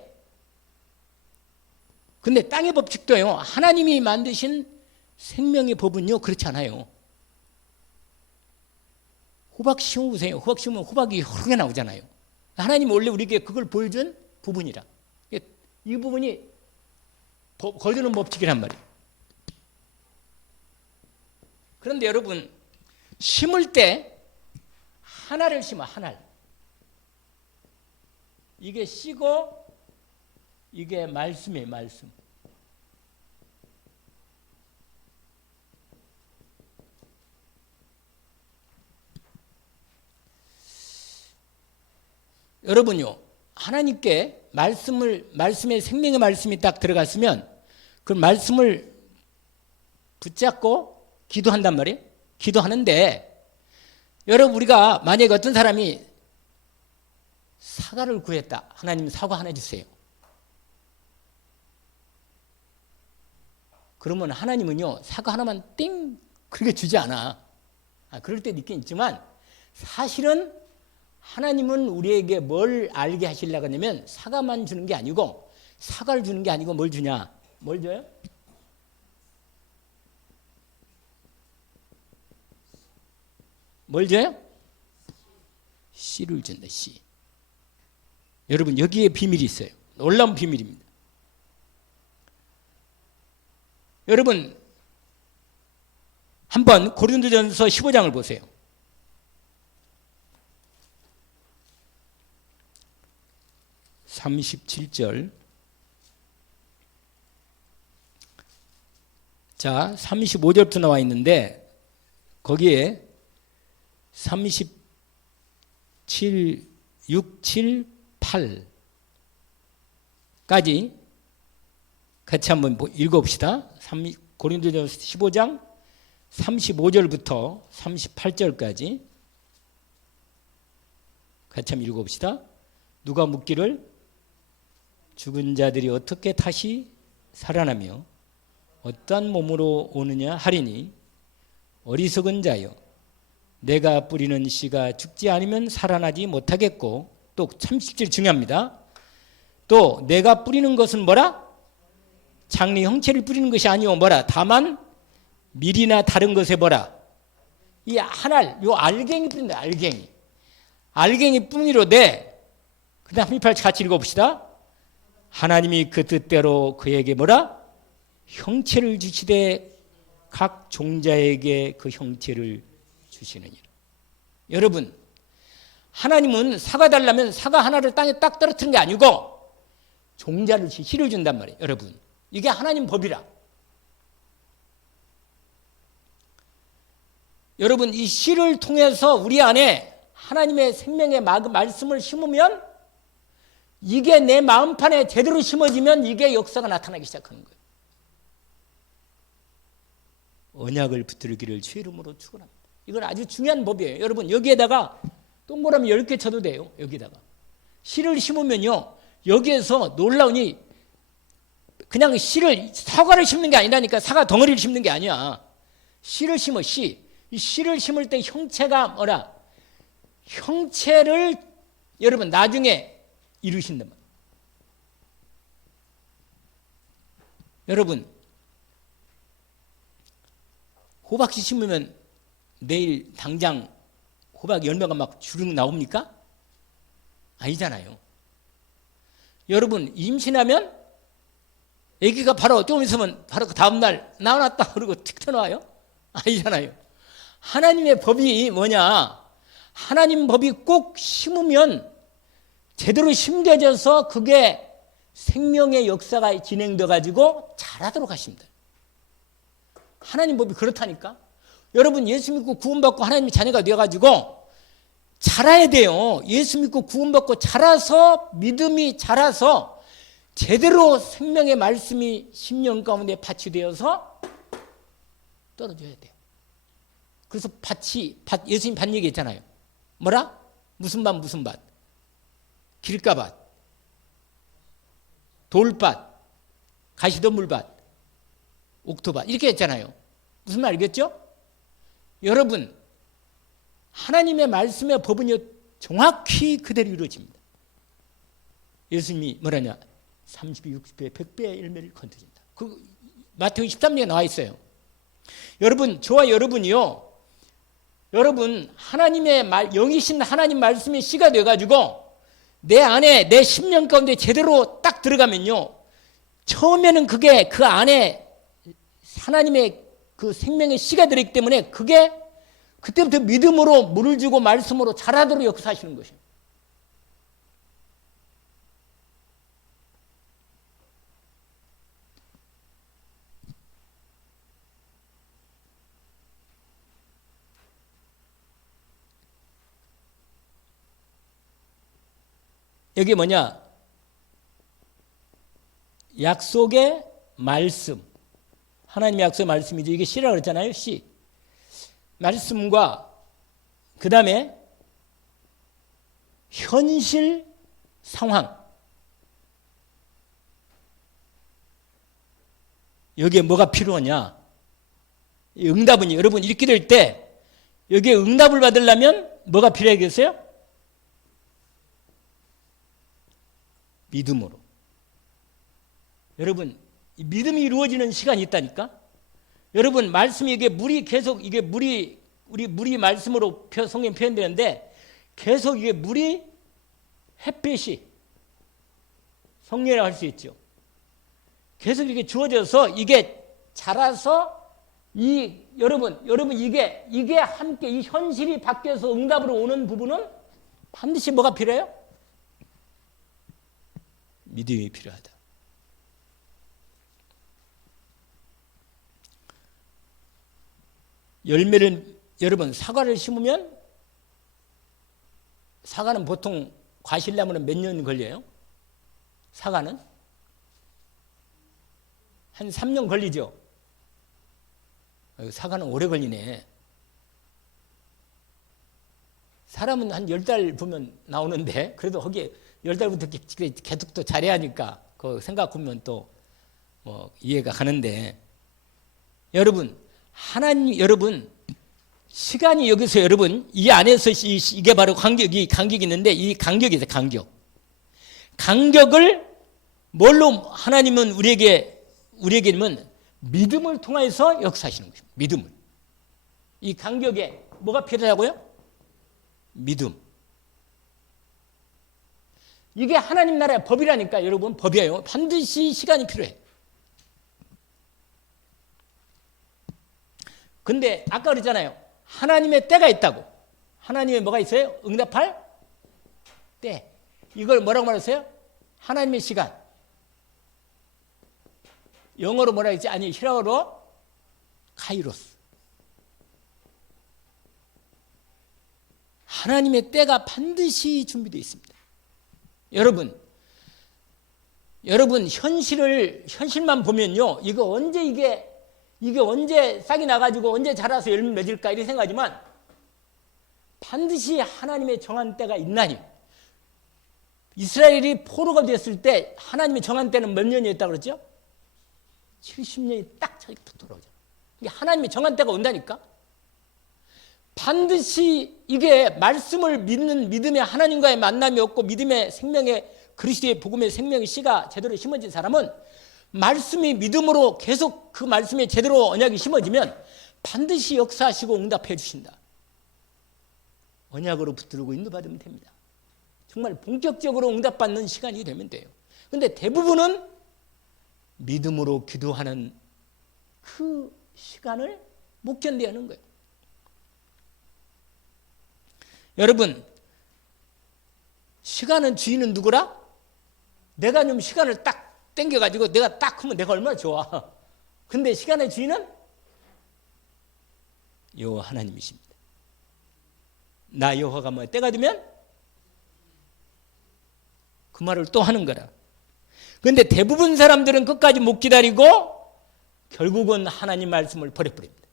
근데 땅의 법칙도요 하나님이 만드신 생명의 법은요 그렇지 않아요. 호박 심어보세요. 호박 심으면 호박이 여러 개 나오잖아요. 하나님이 원래 우리에게 그걸 보여준 부분이라. 이 부분이 거두는 법칙이란 말이에요. 그런데 여러분 심을 때 하나를 심어. 하나를. 이게 씨고 이게 말씀이에요. 말씀. 여러분요 하나님께 말씀의 생명의 말씀이 딱 들어갔으면 그 말씀을 붙잡고 기도한단 말이에요. 기도하는데 여러분 우리가 만약에 어떤 사람이 사과를 구했다. 하나님 사과 하나 주세요. 그러면 하나님은요 사과 하나만 띵 그렇게 주지 않아. 그럴 때도 있긴 있지만 사실은 하나님은 우리에게 뭘 알게 하시려고 하냐면 사과만 주는 게 아니고, 사과를 주는 게 아니고 뭘 주냐? 뭘 줘요? 뭘 줘요? 씨를 준다. 씨. 여러분 여기에 비밀이 있어요. 놀라운 비밀입니다. 여러분 한번 고린도전서 15장을 보세요. (37절) 자 35절부터 나와 있는데 거기에 37, 6, 7, 8까지 같이 한번 읽어봅시다. 고린도전서 15장 35절부터 38절까지 같이 한번 읽어봅시다. 누가 묻기를 죽은 자들이 어떻게 다시 살아나며 어떠한 몸으로 오느냐 하리니, 어리석은 자여 내가 뿌리는 씨가 죽지 않으면 살아나지 못하겠고, 또 30절 중요합니다. 또 내가 뿌리는 것은 뭐라? 장래 형체를 뿌리는 것이 아니오 뭐라? 다만 밀이나 다른 것에 뭐라? 이 하늘, 요 알갱이 뿐인데, 알갱이. 알갱이 뿐이로되, 그 다음 18절 같이 읽어봅시다. 하나님이 그 뜻대로 그에게 뭐라? 형체를 주시되 각 종자에게 그 형체를 주시느니라. 여러분, 하나님은 사과 달라면 사과 하나를 땅에 딱 떨어뜨린 게 아니고 종자를 씨를 준단 말이에요. 여러분, 이게 하나님 법이라. 여러분, 이 씨를 통해서 우리 안에 하나님의 생명의 말씀을 심으면 이게 내 마음판에 제대로 심어지면 이게 역사가 나타나기 시작하는 거예요. 언약을 붙들기를 주의 이름으로 축원합니다. 이건 아주 중요한 법이에요. 여러분, 여기에다가 동그라미 10개 쳐도 돼요. 여기다가 씨를 심으면요, 여기에서 놀라우니 그냥 씨를, 사과를 심는 게 아니라니까. 사과 덩어리를 심는 게 아니야. 씨를 심어. 씨. 이 씨를 심을 때 형체가 뭐라? 형체를 여러분 나중에 이루신단 말이에요. 여러분, 호박씨 심으면 내일 당장 호박 열매가 막 주르륵 나옵니까? 아니잖아요. 여러분, 임신하면 아기가 바로 좀 있으면 바로 그 다음날 나왔다 그러고 틱 튀어나와요? 아니잖아요. 하나님의 법이 뭐냐? 하나님 법이 꼭 심으면 제대로 심겨져서 그게 생명의 역사가 진행돼 가지고 자라도록 하십니다. 하나님 법이 그렇다니까. 여러분, 예수 믿고 구원받고 하나님의 자녀가 되어가지고 자라야 돼요. 예수 믿고 구원받고 자라서, 믿음이 자라서 제대로 생명의 말씀이 심령 가운데 밭이 되어서 떨어져야 돼요. 그래서 예수님 밭 얘기했잖아요. 뭐라? 무슨 밭, 무슨 밭? 길가밭, 돌밭, 가시덤불밭, 옥토밭, 이렇게 했잖아요. 무슨 말 알겠죠? 여러분, 하나님의 말씀의 법은요, 정확히 그대로 이루어집니다. 예수님이 뭐라냐? 30배, 60배, 100배의 열매를 거두신다. 그 마태복음 13장에 나와 있어요. 여러분, 저와 여러분이요, 여러분, 하나님의 영이신 하나님 말씀이 씨가 돼가지고 내 안에, 내 심령 가운데 제대로 딱 들어가면요, 처음에는 그게 그 안에 하나님의 그 생명의 씨가 들어있기 때문에 그게 그때부터 믿음으로 물을 주고 말씀으로 자라도록 역사하시는 것이에요. 여기 뭐냐? 약속의 말씀. 하나님의 약속의 말씀이죠. 이게 씨라고 그랬잖아요. 씨. 말씀과 그 다음에 현실 상황. 여기에 뭐가 필요하냐? 응답은 여러분 이렇게 될 때 여기에 응답을 받으려면 뭐가 필요하겠어요? 믿음으로. 여러분, 믿음이 이루어지는 시간이 있다니까? 여러분, 말씀이 이게 물이 계속, 이게 물이, 물이 말씀으로 성경에 표현되는데 계속 이게 물이 햇빛이 성령이라고 할 수 있죠. 계속 이렇게 주어져서 이게 자라서 여러분 이게 함께 이 현실이 바뀌어서 응답으로 오는 부분은 반드시 뭐가 필요해요? 믿음이 필요하다. 열매를, 여러분, 사과를 심으면 사과는 보통 과실나무는 몇 년 걸려요? 사과는? 한 3년 걸리죠? 사과는 오래 걸리네. 사람은 한 10달 보면 나오는데, 그래도 거기에 10달부터 계속 또 잘해야 하니까, 그 생각하면 또 이해가 가는데, 여러분, 여러분, 시간이 여기서 여러분, 이 안에서 이게 바로 간격이 있는데, 이 간격이 있어요, 간격. 간격을 뭘로 하나님은 우리에게는 믿음을 통해서 역사하시는 것입니다. 믿음을. 이 간격에 뭐가 필요하고요? 믿음. 이게 하나님 나라의 법이라니까. 여러분, 법이에요. 반드시 시간이 필요해. 근데 아까 그랬잖아요. 하나님의 때가 있다고. 하나님의 뭐가 있어요? 응답할 때. 이걸 뭐라고 말했어요? 하나님의 시간. 영어로 뭐라 했지? 아니, 히라어로 카이로스. 하나님의 때가 반드시 준비되어 있습니다. 여러분 현실만 보면요, 이거 언제 이게 언제 싹이 나가지고 언제 자라서 열매 맺을까 이런 생각하지만 반드시 하나님의 정한 때가 있나니. 이스라엘이 포로가 됐을 때 하나님의 정한 때는 몇 년이었다고 그랬죠? 70년이 딱 자기부터 돌아오죠. 이게 하나님의 정한 때가 온다니까. 반드시 이게 말씀을 믿는 믿음의 하나님과의 만남이 없고 믿음의 생명의 그리스도의 복음의 생명의 씨가 제대로 심어진 사람은 말씀이 믿음으로 계속 그 말씀에 제대로 언약이 심어지면 반드시 역사하시고 응답해 주신다. 언약으로 붙들고 인도받으면 됩니다. 정말 본격적으로 응답받는 시간이 되면 돼요. 그런데 대부분은 믿음으로 기도하는 그 시간을 못 견뎌야 하는 거예요. 여러분, 시간은 주인은 누구라? 내가 좀 시간을 딱 땡겨가지고 내가 딱 하면 내가 얼마나 좋아. 근데 시간의 주인은 여호와 하나님이십니다. 나 여호와가 뭐 때가 되면 그 말을 또 하는 거라. 그런데 대부분 사람들은 끝까지 못 기다리고 결국은 하나님 말씀을 버려버립니다.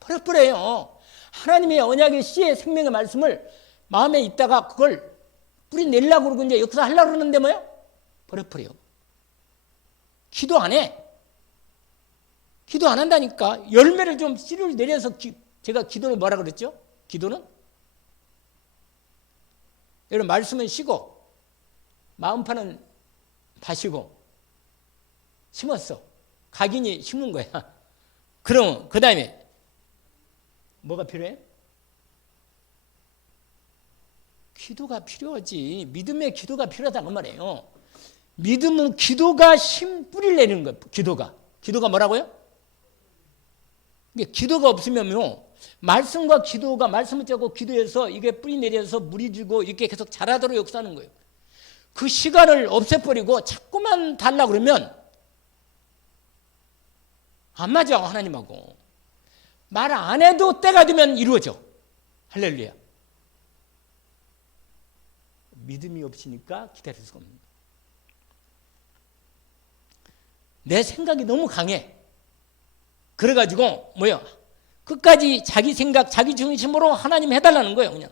버려버려요. 하나님의 언약의 씨의 생명의 말씀을 마음에 있다가 그걸 뿌리내려고 그러고 이제 역사하려고 그러는데 뭐요? 버려버려요. 기도 안 해. 기도 안 한다니까. 열매를 좀 씨를 내려서 제가 기도는 뭐라 그랬죠? 기도는? 여러분, 말씀은 쉬고 마음파는 파시고 심었어. 각인이 심은 거야. 그럼 그 다음에 뭐가 필요해? 기도가 필요하지. 믿음의 기도가 필요하다고 말이에요. 믿음은 기도가 뿌리를 내리는 거예요. 기도가 뭐라고요? 이게 기도가 없으면요, 말씀과 기도가 말씀을 짜고 기도해서 이게 뿌리 내려서 물이 주고 이렇게 계속 자라도록 역사하는 거예요. 그 시간을 없애버리고 자꾸만 달라 그러면 안 맞아. 하나님하고 말 안 해도 때가 되면 이루어져. 할렐루야. 믿음이 없으니까 기다릴 수가 없는 거예요. 내 생각이 너무 강해. 그래가지고 뭐야, 끝까지 자기 생각 자기 중심으로 하나님 해달라는 거예요. 그냥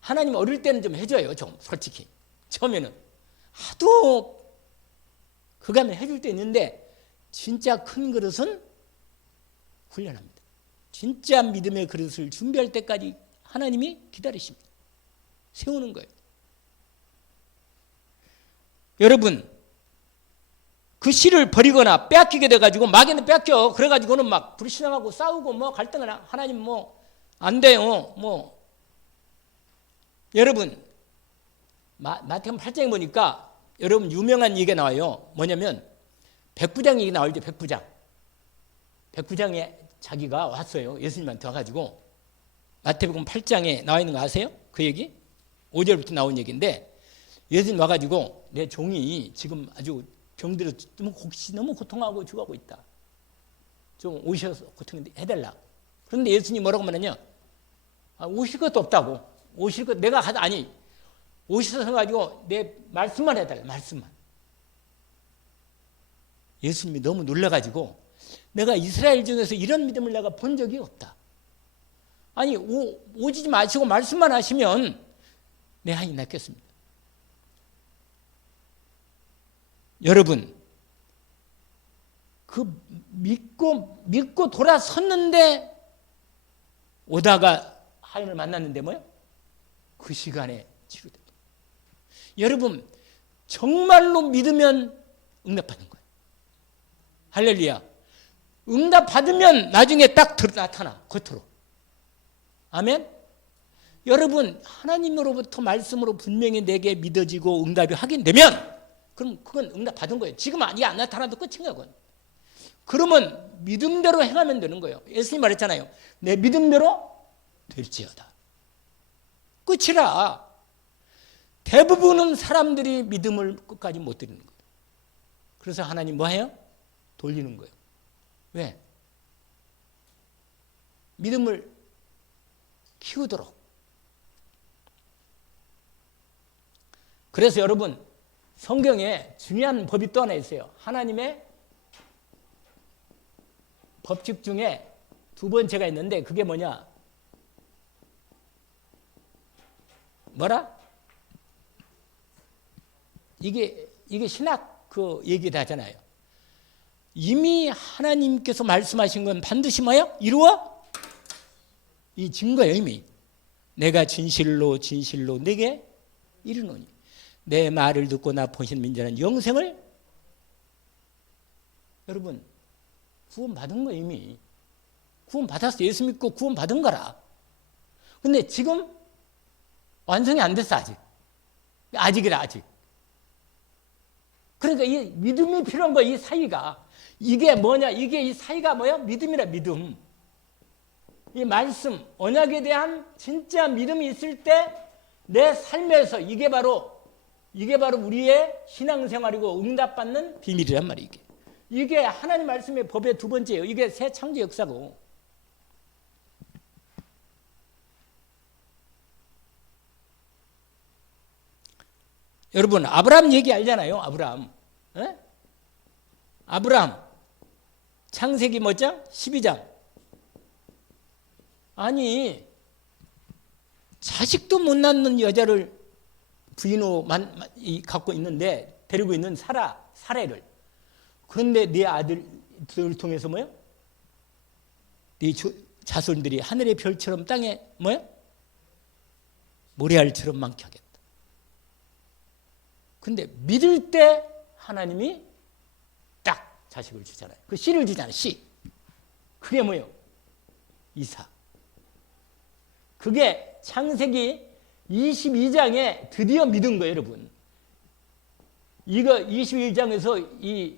하나님 어릴 때는 좀 해줘요. 좀 솔직히 처음에는 하도 그가면 해줄 때 있는데 진짜 큰 그릇은 훈련합니다. 진짜 믿음의 그릇을 준비할 때까지 하나님이 기다리십니다. 세우는 거예요. 여러분, 그 씨를 버리거나 빼앗기게 돼가지고 마귀는 뺏겨. 그래가지고는 막 불신앙하고 싸우고 뭐 갈등을 하나님 뭐 안 돼요. 뭐 여러분, 마태복음 8장에 보니까 여러분 유명한 얘기가 나와요. 뭐냐면 백부장 얘기 나올 때 백부장에 자기가 왔어요. 예수님한테 와가지고 마태복음 8장에 나와 있는 거 아세요? 그 얘기? 5절부터 나온 얘기인데 예수님 와가지고 내 종이 지금 아주 병들어 너무 고통하고 죽어가고 있다. 좀 오셔서 고통해달라. 그런데 예수님이 뭐라고 말하냐? 오실 것도 없다고. 오실 것 내가 하다 아니. 오셔서 가지고 내 말씀만 해달라. 말씀만. 예수님이 너무 놀라가지고 내가 이스라엘 중에서 이런 믿음을 내가 본 적이 없다. 아니 오지 마시고 말씀만 하시면 내 한이 낫겠습니다. 여러분, 그 믿고 돌아섰는데 오다가 하인을 만났는데 뭐요? 그 시간에 치료됩니다. 여러분, 정말로 믿으면 응답받는 거예요. 할렐루야. 응답받으면 나중에 딱 나타나 겉으로. 아멘? 여러분 하나님으로부터 말씀으로 분명히 내게 믿어지고 응답이 확인되면 그럼 그건 응답 받은 거예요. 지금 이게 안 나타나도 끝인 거예요. 그건. 그러면 믿음대로 행하면 되는 거예요. 예수님 말했잖아요. 내 믿음대로 될지어다. 끝이라. 대부분은 사람들이 믿음을 끝까지 못 드리는 거예요. 그래서 하나님 뭐 해요? 돌리는 거예요. 왜? 믿음을 키우도록. 그래서 여러분 성경에 중요한 법이 또 하나 있어요. 하나님의 법칙 중에 두 번째가 있는데 그게 뭐냐? 뭐라? 이게 신학 그 얘기를 하잖아요. 이미 하나님께서 말씀하신 건 반드시 뭐예요? 이루어? 이 증거예요. 이미. 내가 진실로 내게 이르노니 내 말을 듣고 나 보신 민자는 영생을 여러분 구원 받은 거 이미 구원 받았어. 예수 믿고 구원 받은 거라. 근데 지금 완성이 안 됐어. 아직이라. 그러니까 이 믿음이 필요한 거야. 이 사이가 이게 뭐냐? 이 사이가 뭐야? 믿음이라. 믿음. 이 말씀 언약에 대한 진짜 믿음이 있을 때 내 삶에서 이게 바로 우리의 신앙생활이고 응답받는 비밀이란 말이에요. 이게 하나님 말씀의 법의 두 번째예요. 이게 새 창조 역사고. 여러분 아브라함 얘기 알잖아요. 아브라함. 에? 아브라함 창세기 몇 장? 12장. 아니 자식도 못 낳는 여자를 부인으로 갖고 있는데 데리고 있는 사례를. 그런데 네 아들들을 통해서 뭐요? 네 자손들이 하늘의 별처럼 땅에 뭐요? 모래알처럼 많게 하겠다. 근데 믿을 때 하나님이 딱 자식을 주잖아요. 그 씨를 주잖아요. 씨. 그게 뭐예요? 이삭. 그게 창세기 22장에 드디어 믿은 거예요, 여러분. 이거 22장에서 이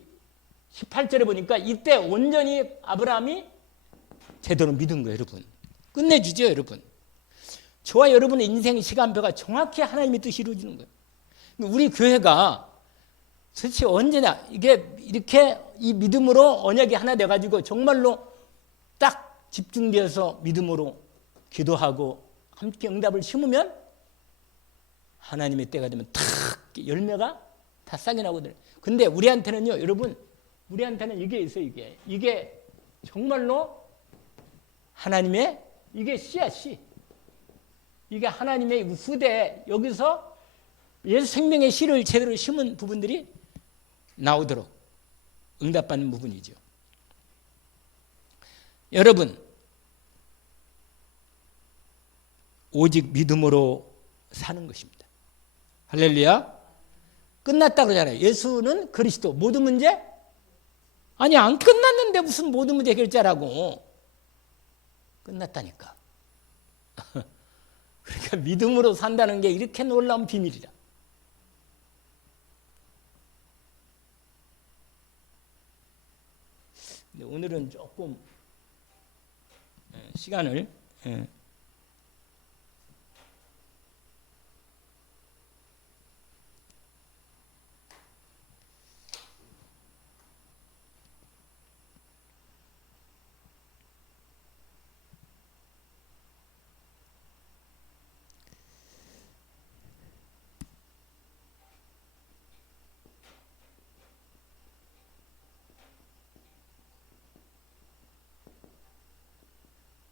18절에 보니까 이때 온전히 아브라함이 제대로 믿은 거예요, 여러분. 끝내주죠, 여러분. 저와 여러분의 인생 시간표가 정확히 하나님의 뜻이 이루어지는 거예요. 우리 교회가 도대체 언제냐 이게 이렇게 이 믿음으로 언약이 하나 돼가지고 정말로 딱 집중되어서 믿음으로 기도하고 함께 응답을 심으면 하나님의 때가 되면 탁 열매가 다 싹이 나거든요. 근데 우리한테는요, 여러분, 우리한테는 이게 있어요. 이게 정말로 하나님의 이게 씨야 씨. 이게 하나님의 후대 여기서 예수 생명의 씨를 제대로 심은 부분들이 나오도록 응답받는 부분이죠. 여러분, 오직 믿음으로 사는 것입니다. 할렐루야. 끝났다 그러잖아요. 예수는 그리스도. 모든 문제? 아니 안 끝났는데 무슨 모든 문제 해결자라고. 끝났다니까. 그러니까 믿음으로 산다는 게 이렇게 놀라운 비밀이라. 근데 오늘은 조금 시간을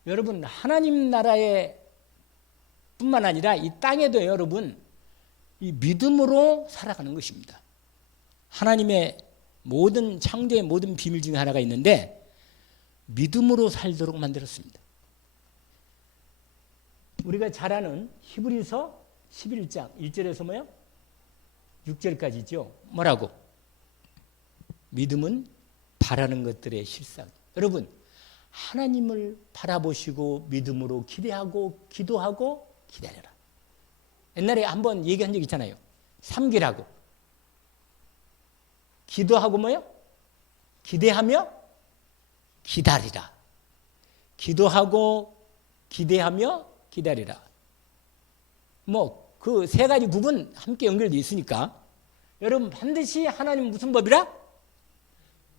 여러분 하나님 나라에 뿐만 아니라 이 땅에도 여러분 이 믿음으로 살아가는 것입니다. 하나님의 모든 창조의 모든 비밀 중에 하나가 있는데 믿음으로 살도록 만들었습니다. 우리가 잘 아는 히브리서 11장 1절에서 뭐요? 6절까지죠. 뭐라고? 믿음은 바라는 것들의 실상. 여러분 하나님을 바라보시고 믿음으로 기대하고 기도하고 기다려라. 옛날에 한번 얘기한 적 있잖아요. 3기라고. 기도하고 뭐요? 기대하며 기다리라. 기도하고 기대하며 기다리라. 뭐 그 세 가지 부분 함께 연결되어 있으니까 여러분 반드시 하나님 무슨 법이라?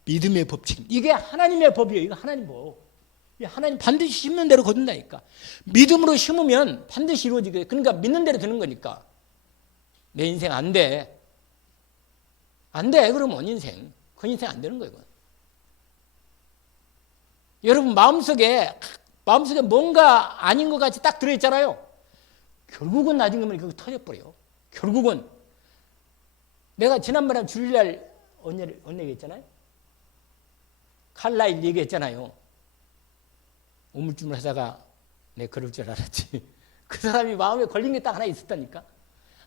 믿음의 법칙. 이게 하나님의 법이에요. 이거 하나님 법. 하나님 반드시 심는 대로 거둔다니까. 믿음으로 심으면 반드시 이루어지게. 그러니까 믿는 대로 되는 거니까. 내 인생 안 돼. 안 돼. 그러면 인생. 그 인생 안 되는 거예요. 여러분 마음속에 뭔가 아닌 것 같이 딱 들어있잖아요. 결국은 나중에 보면 그거 터져버려요. 결국은 내가 지난번에 주일날 언니 얘기했잖아요. 칼라일 얘기했잖아요. 우물쭈물 하다가 내 그럴 줄 알았지. 그 사람이 마음에 걸린 게 딱 하나 있었다니까.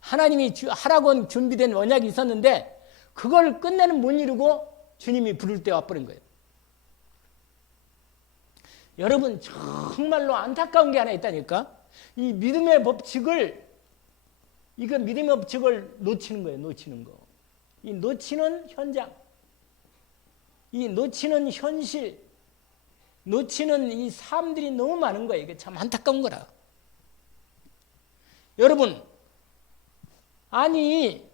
하나님이 하라고 준비된 언약이 있었는데 그걸 끝내는 못 이루고 주님이 부를 때 와버린 거예요. 여러분 정말로 안타까운 게 하나 있다니까. 이 믿음의 법칙을 놓치는 거예요. 놓치는 거. 이 놓치는 현장, 이 놓치는 현실, 놓치는 이 사람들이 너무 많은 거예요. 이게 참 안타까운 거라. 여러분, 아니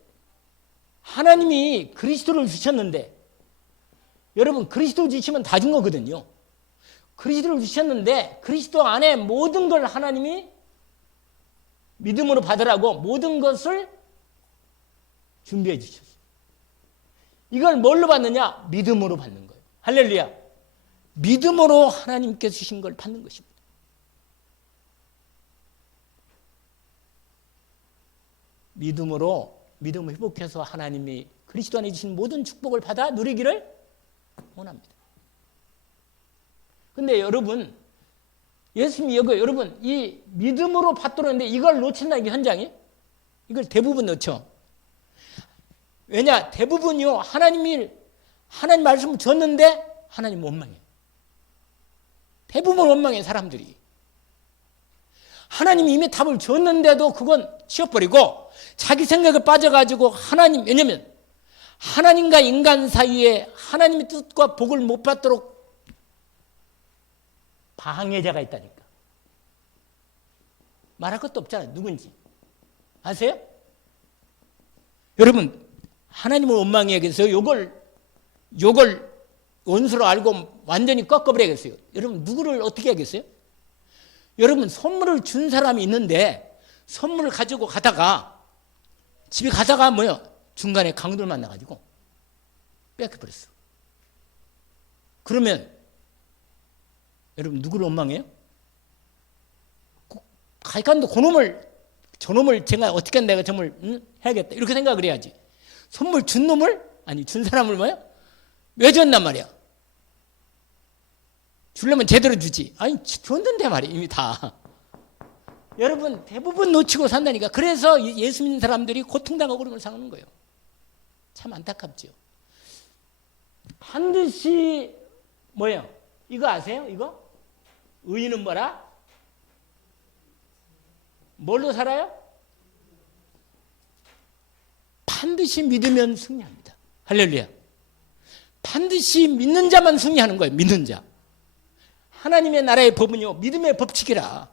하나님이 그리스도를 주셨는데, 여러분 그리스도 주시면 다 준 거거든요. 그리스도를 주셨는데 그리스도 안에 모든 걸 하나님이 믿음으로 받으라고 모든 것을 준비해 주셨어요. 이걸 뭘로 받느냐? 믿음으로 받는 거예요. 할렐루야. 믿음으로 하나님께서 주신 걸 받는 것입니다. 믿음을 회복해서 하나님이 그리스도 안에 주신 모든 축복을 받아 누리기를 원합니다. 근데 여러분, 예수님이 여러분 이 믿음으로 받도록 했는데 이걸 놓친다, 이게 현장이. 이걸 대부분 놓쳐. 왜냐? 대부분이요. 하나님 말씀을 줬는데 하나님 원망해. 대부분 원망해, 사람들이. 하나님이 이미 답을 줬는데도 그건 치워버리고 자기 생각에 빠져가지고 왜냐면 하나님과 인간 사이에 하나님의 뜻과 복을 못 받도록 방해자가 있다니까. 말할 것도 없잖아요. 누군지. 아세요? 여러분, 하나님을 원망해야겠어요? 요걸 원수로 알고 완전히 꺾어버려야겠어요? 여러분, 누구를 어떻게 하겠어요? 여러분, 선물을 준 사람이 있는데 선물을 가지고 가다가 집에 가다가 중간에 강도를 만나가지고 뺏겨버렸어. 그러면 여러분 누구를 원망해요? 가이칸도 저놈을 제가 어떻게 내가 정말 해야겠다 이렇게 생각을 해야지. 선물 준 사람을 왜 줬단 말이야? 주려면 제대로 주지. 아니 줬는데 말이야 이미 다. 여러분 대부분 놓치고 산다니까. 그래서 예수 믿는 사람들이 고통당하고 그런 걸 당하는 거예요. 참 안타깝죠. 반드시 이거 아세요? 이거? 의인은 뭐라? 뭘로 살아요? 반드시 믿으면 승리합니다. 할렐루야. 반드시 믿는 자만 승리하는 거예요. 믿는 자. 하나님의 나라의 법은요, 믿음의 법칙이라.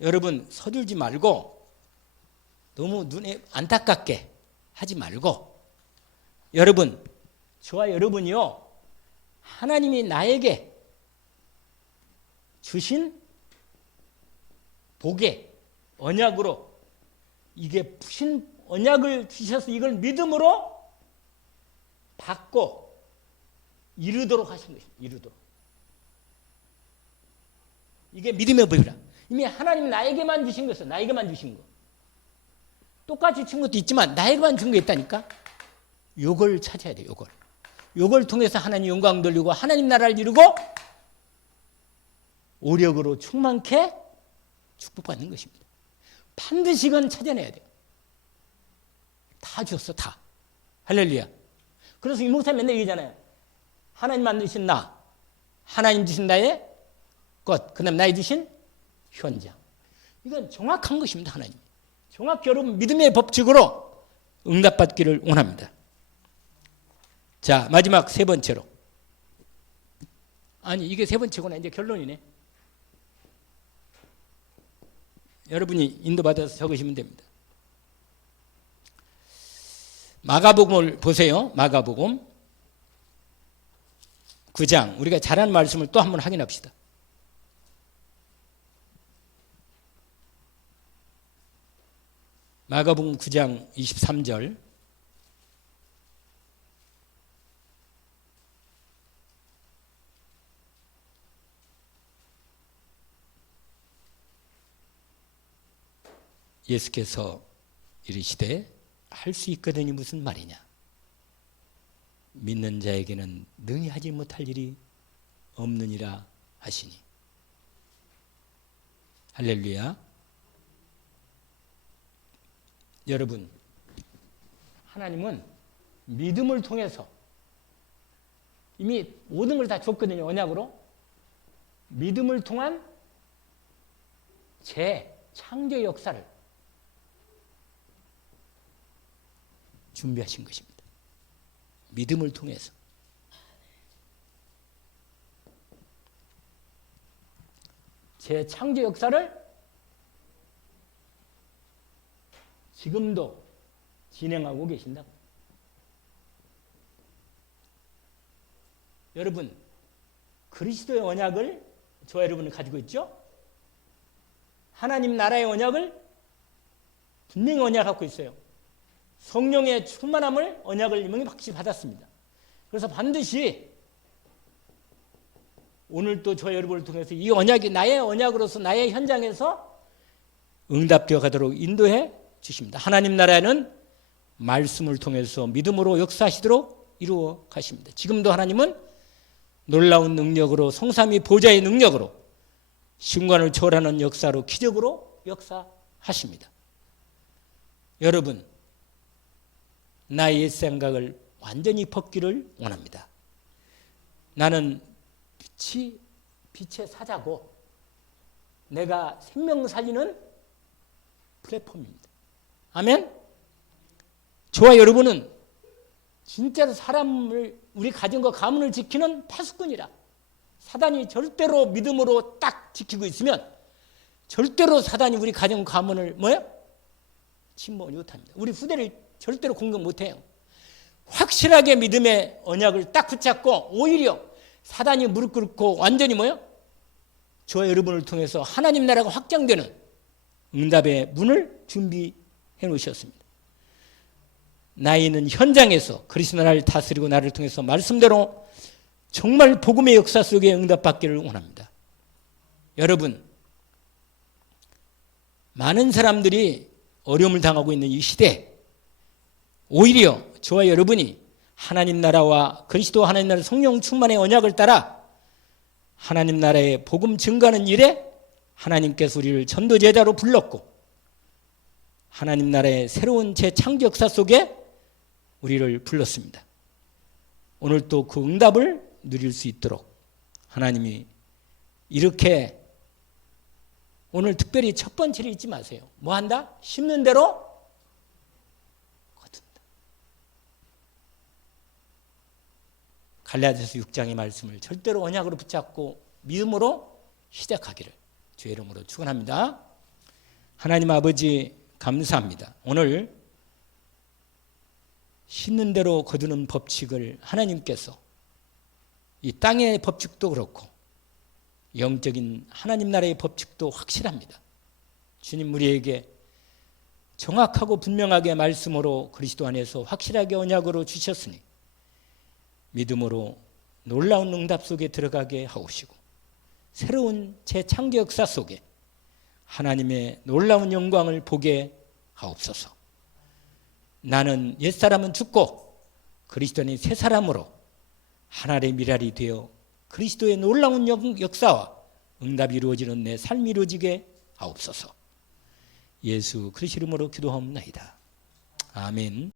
여러분 서둘지 말고 너무 눈에 안타깝게 하지 말고, 여러분 저와 여러분이요 하나님이 나에게 주신 복의 언약으로, 이게 푸신 언약을 주셔서 이걸 믿음으로 받고 이루도록 하신 것입니다. 이루도록. 이게 믿음의 법이라. 이미 하나님이 나에게만 주신 것은 나에게만 주신 거. 똑같이 준 것도 있지만 나에게만 준 게 있다니까. 요걸 찾아야 돼요. 요걸 통해서 하나님 영광 돌리고 하나님 나라를 이루고 오력으로 충만케 축복받는 것입니다. 반드시 이건 찾아내야 돼요. 다 줬어, 다. 할렐루야. 그래서 이 목사 맨날 얘기잖아요. 하나님 만드신 나, 하나님 주신 나의 것, 그 다음 나의 주신 현장. 이건 정확한 것입니다. 하나님. 정확히 여러분 믿음의 법칙으로 응답받기를 원합니다. 자, 마지막 세 번째로. 아니, 이게 세 번째구나. 이제 결론이네. 여러분이 인도받아서 적으시면 됩니다. 마가복음을 보세요. 마가복음 9장. 우리가 잘하는 말씀을 또 한번 확인합시다. 마가복음 9장 23절. 예수께서 이르시되 할 수 있거든이 무슨 말이냐. 믿는 자에게는 능히 하지 못할 일이 없느니라 하시니. 할렐루야. 여러분, 하나님은 믿음을 통해서 이미 모든 걸 다 줬거든요. 언약으로. 믿음을 통한 재창조 역사를 준비하신 것입니다. 믿음을 통해서. 재창조 역사를 지금도 진행하고 계신다고. 여러분, 그리스도의 언약을 저와 여러분은 가지고 있죠? 하나님 나라의 언약을 분명히 언약을 갖고 있어요. 성령의 충만함을 언약을 이미 확실히 받았습니다. 그래서 반드시 오늘 또 저 여러분을 통해서 이 언약이 나의 언약으로서 나의 현장에서 응답되어 가도록 인도해 주십니다. 하나님 나라는 말씀을 통해서 믿음으로 역사하시도록 이루어 가십니다. 지금도 하나님은 놀라운 능력으로 성삼위 보좌의 능력으로 신관을 초월하는 역사로 기적으로 역사하십니다. 여러분, 나의 옛 생각을 완전히 벗기를 원합니다. 나는 빛의 사자고 내가 생명 살리는 플랫폼입니다. 아멘? 저와 여러분은 진짜로 사람을 우리 가진 것 가문을 지키는 파수꾼이라. 사단이 절대로 믿음으로 딱 지키고 있으면 절대로 사단이 우리 가정 가문을 침몰 못합니다. 우리 후대를 절대로 공격 못해요. 확실하게 믿음의 언약을 딱 붙잡고 오히려 사단이 무릎 꿇고 완전히 저와 여러분을 통해서 하나님 나라가 확장되는 응답의 문을 준비해 놓으셨습니다. 나이는 현장에서 그리스도 나라를 다스리고 나를 통해서 말씀대로 정말 복음의 역사 속에 응답받기를 원합니다. 여러분, 많은 사람들이 어려움을 당하고 있는 이 시대, 오히려 저와 여러분이 하나님 나라와 그리스도 하나님 나라 성령 충만의 언약을 따라 하나님 나라의 복음 증거하는 일에 하나님께서 우리를 전도제자로 불렀고 하나님 나라의 새로운 재창조 역사 속에 우리를 불렀습니다. 오늘 또 그 응답을 누릴 수 있도록 하나님이 이렇게 오늘 특별히 첫 번째를 잊지 마세요. 뭐 한다? 심는 대로 거둔다. 갈라디아서 6장의 말씀을 절대로 언약으로 붙잡고 믿음으로 시작하기를 주의 이름으로 축원합니다. 하나님 아버지 감사합니다. 오늘 심는 대로 거두는 법칙을 하나님께서 이 땅의 법칙도 그렇고 영적인 하나님 나라의 법칙도 확실합니다. 주님 우리에게 정확하고 분명하게 말씀으로 그리스도 안에서 확실하게 언약으로 주셨으니 믿음으로 놀라운 응답 속에 들어가게 하옵시고 새로운 재창조 역사 속에 하나님의 놀라운 영광을 보게 하옵소서. 나는 옛사람은 죽고 그리스도는 새 사람으로 하나님의 미랄이 되어 그리스도의 놀라운 역사와 응답이 이루어지는 내 삶이 이루어지게 하옵소서. 예수 그리스도 이름으로 기도하옵나이다. 아멘.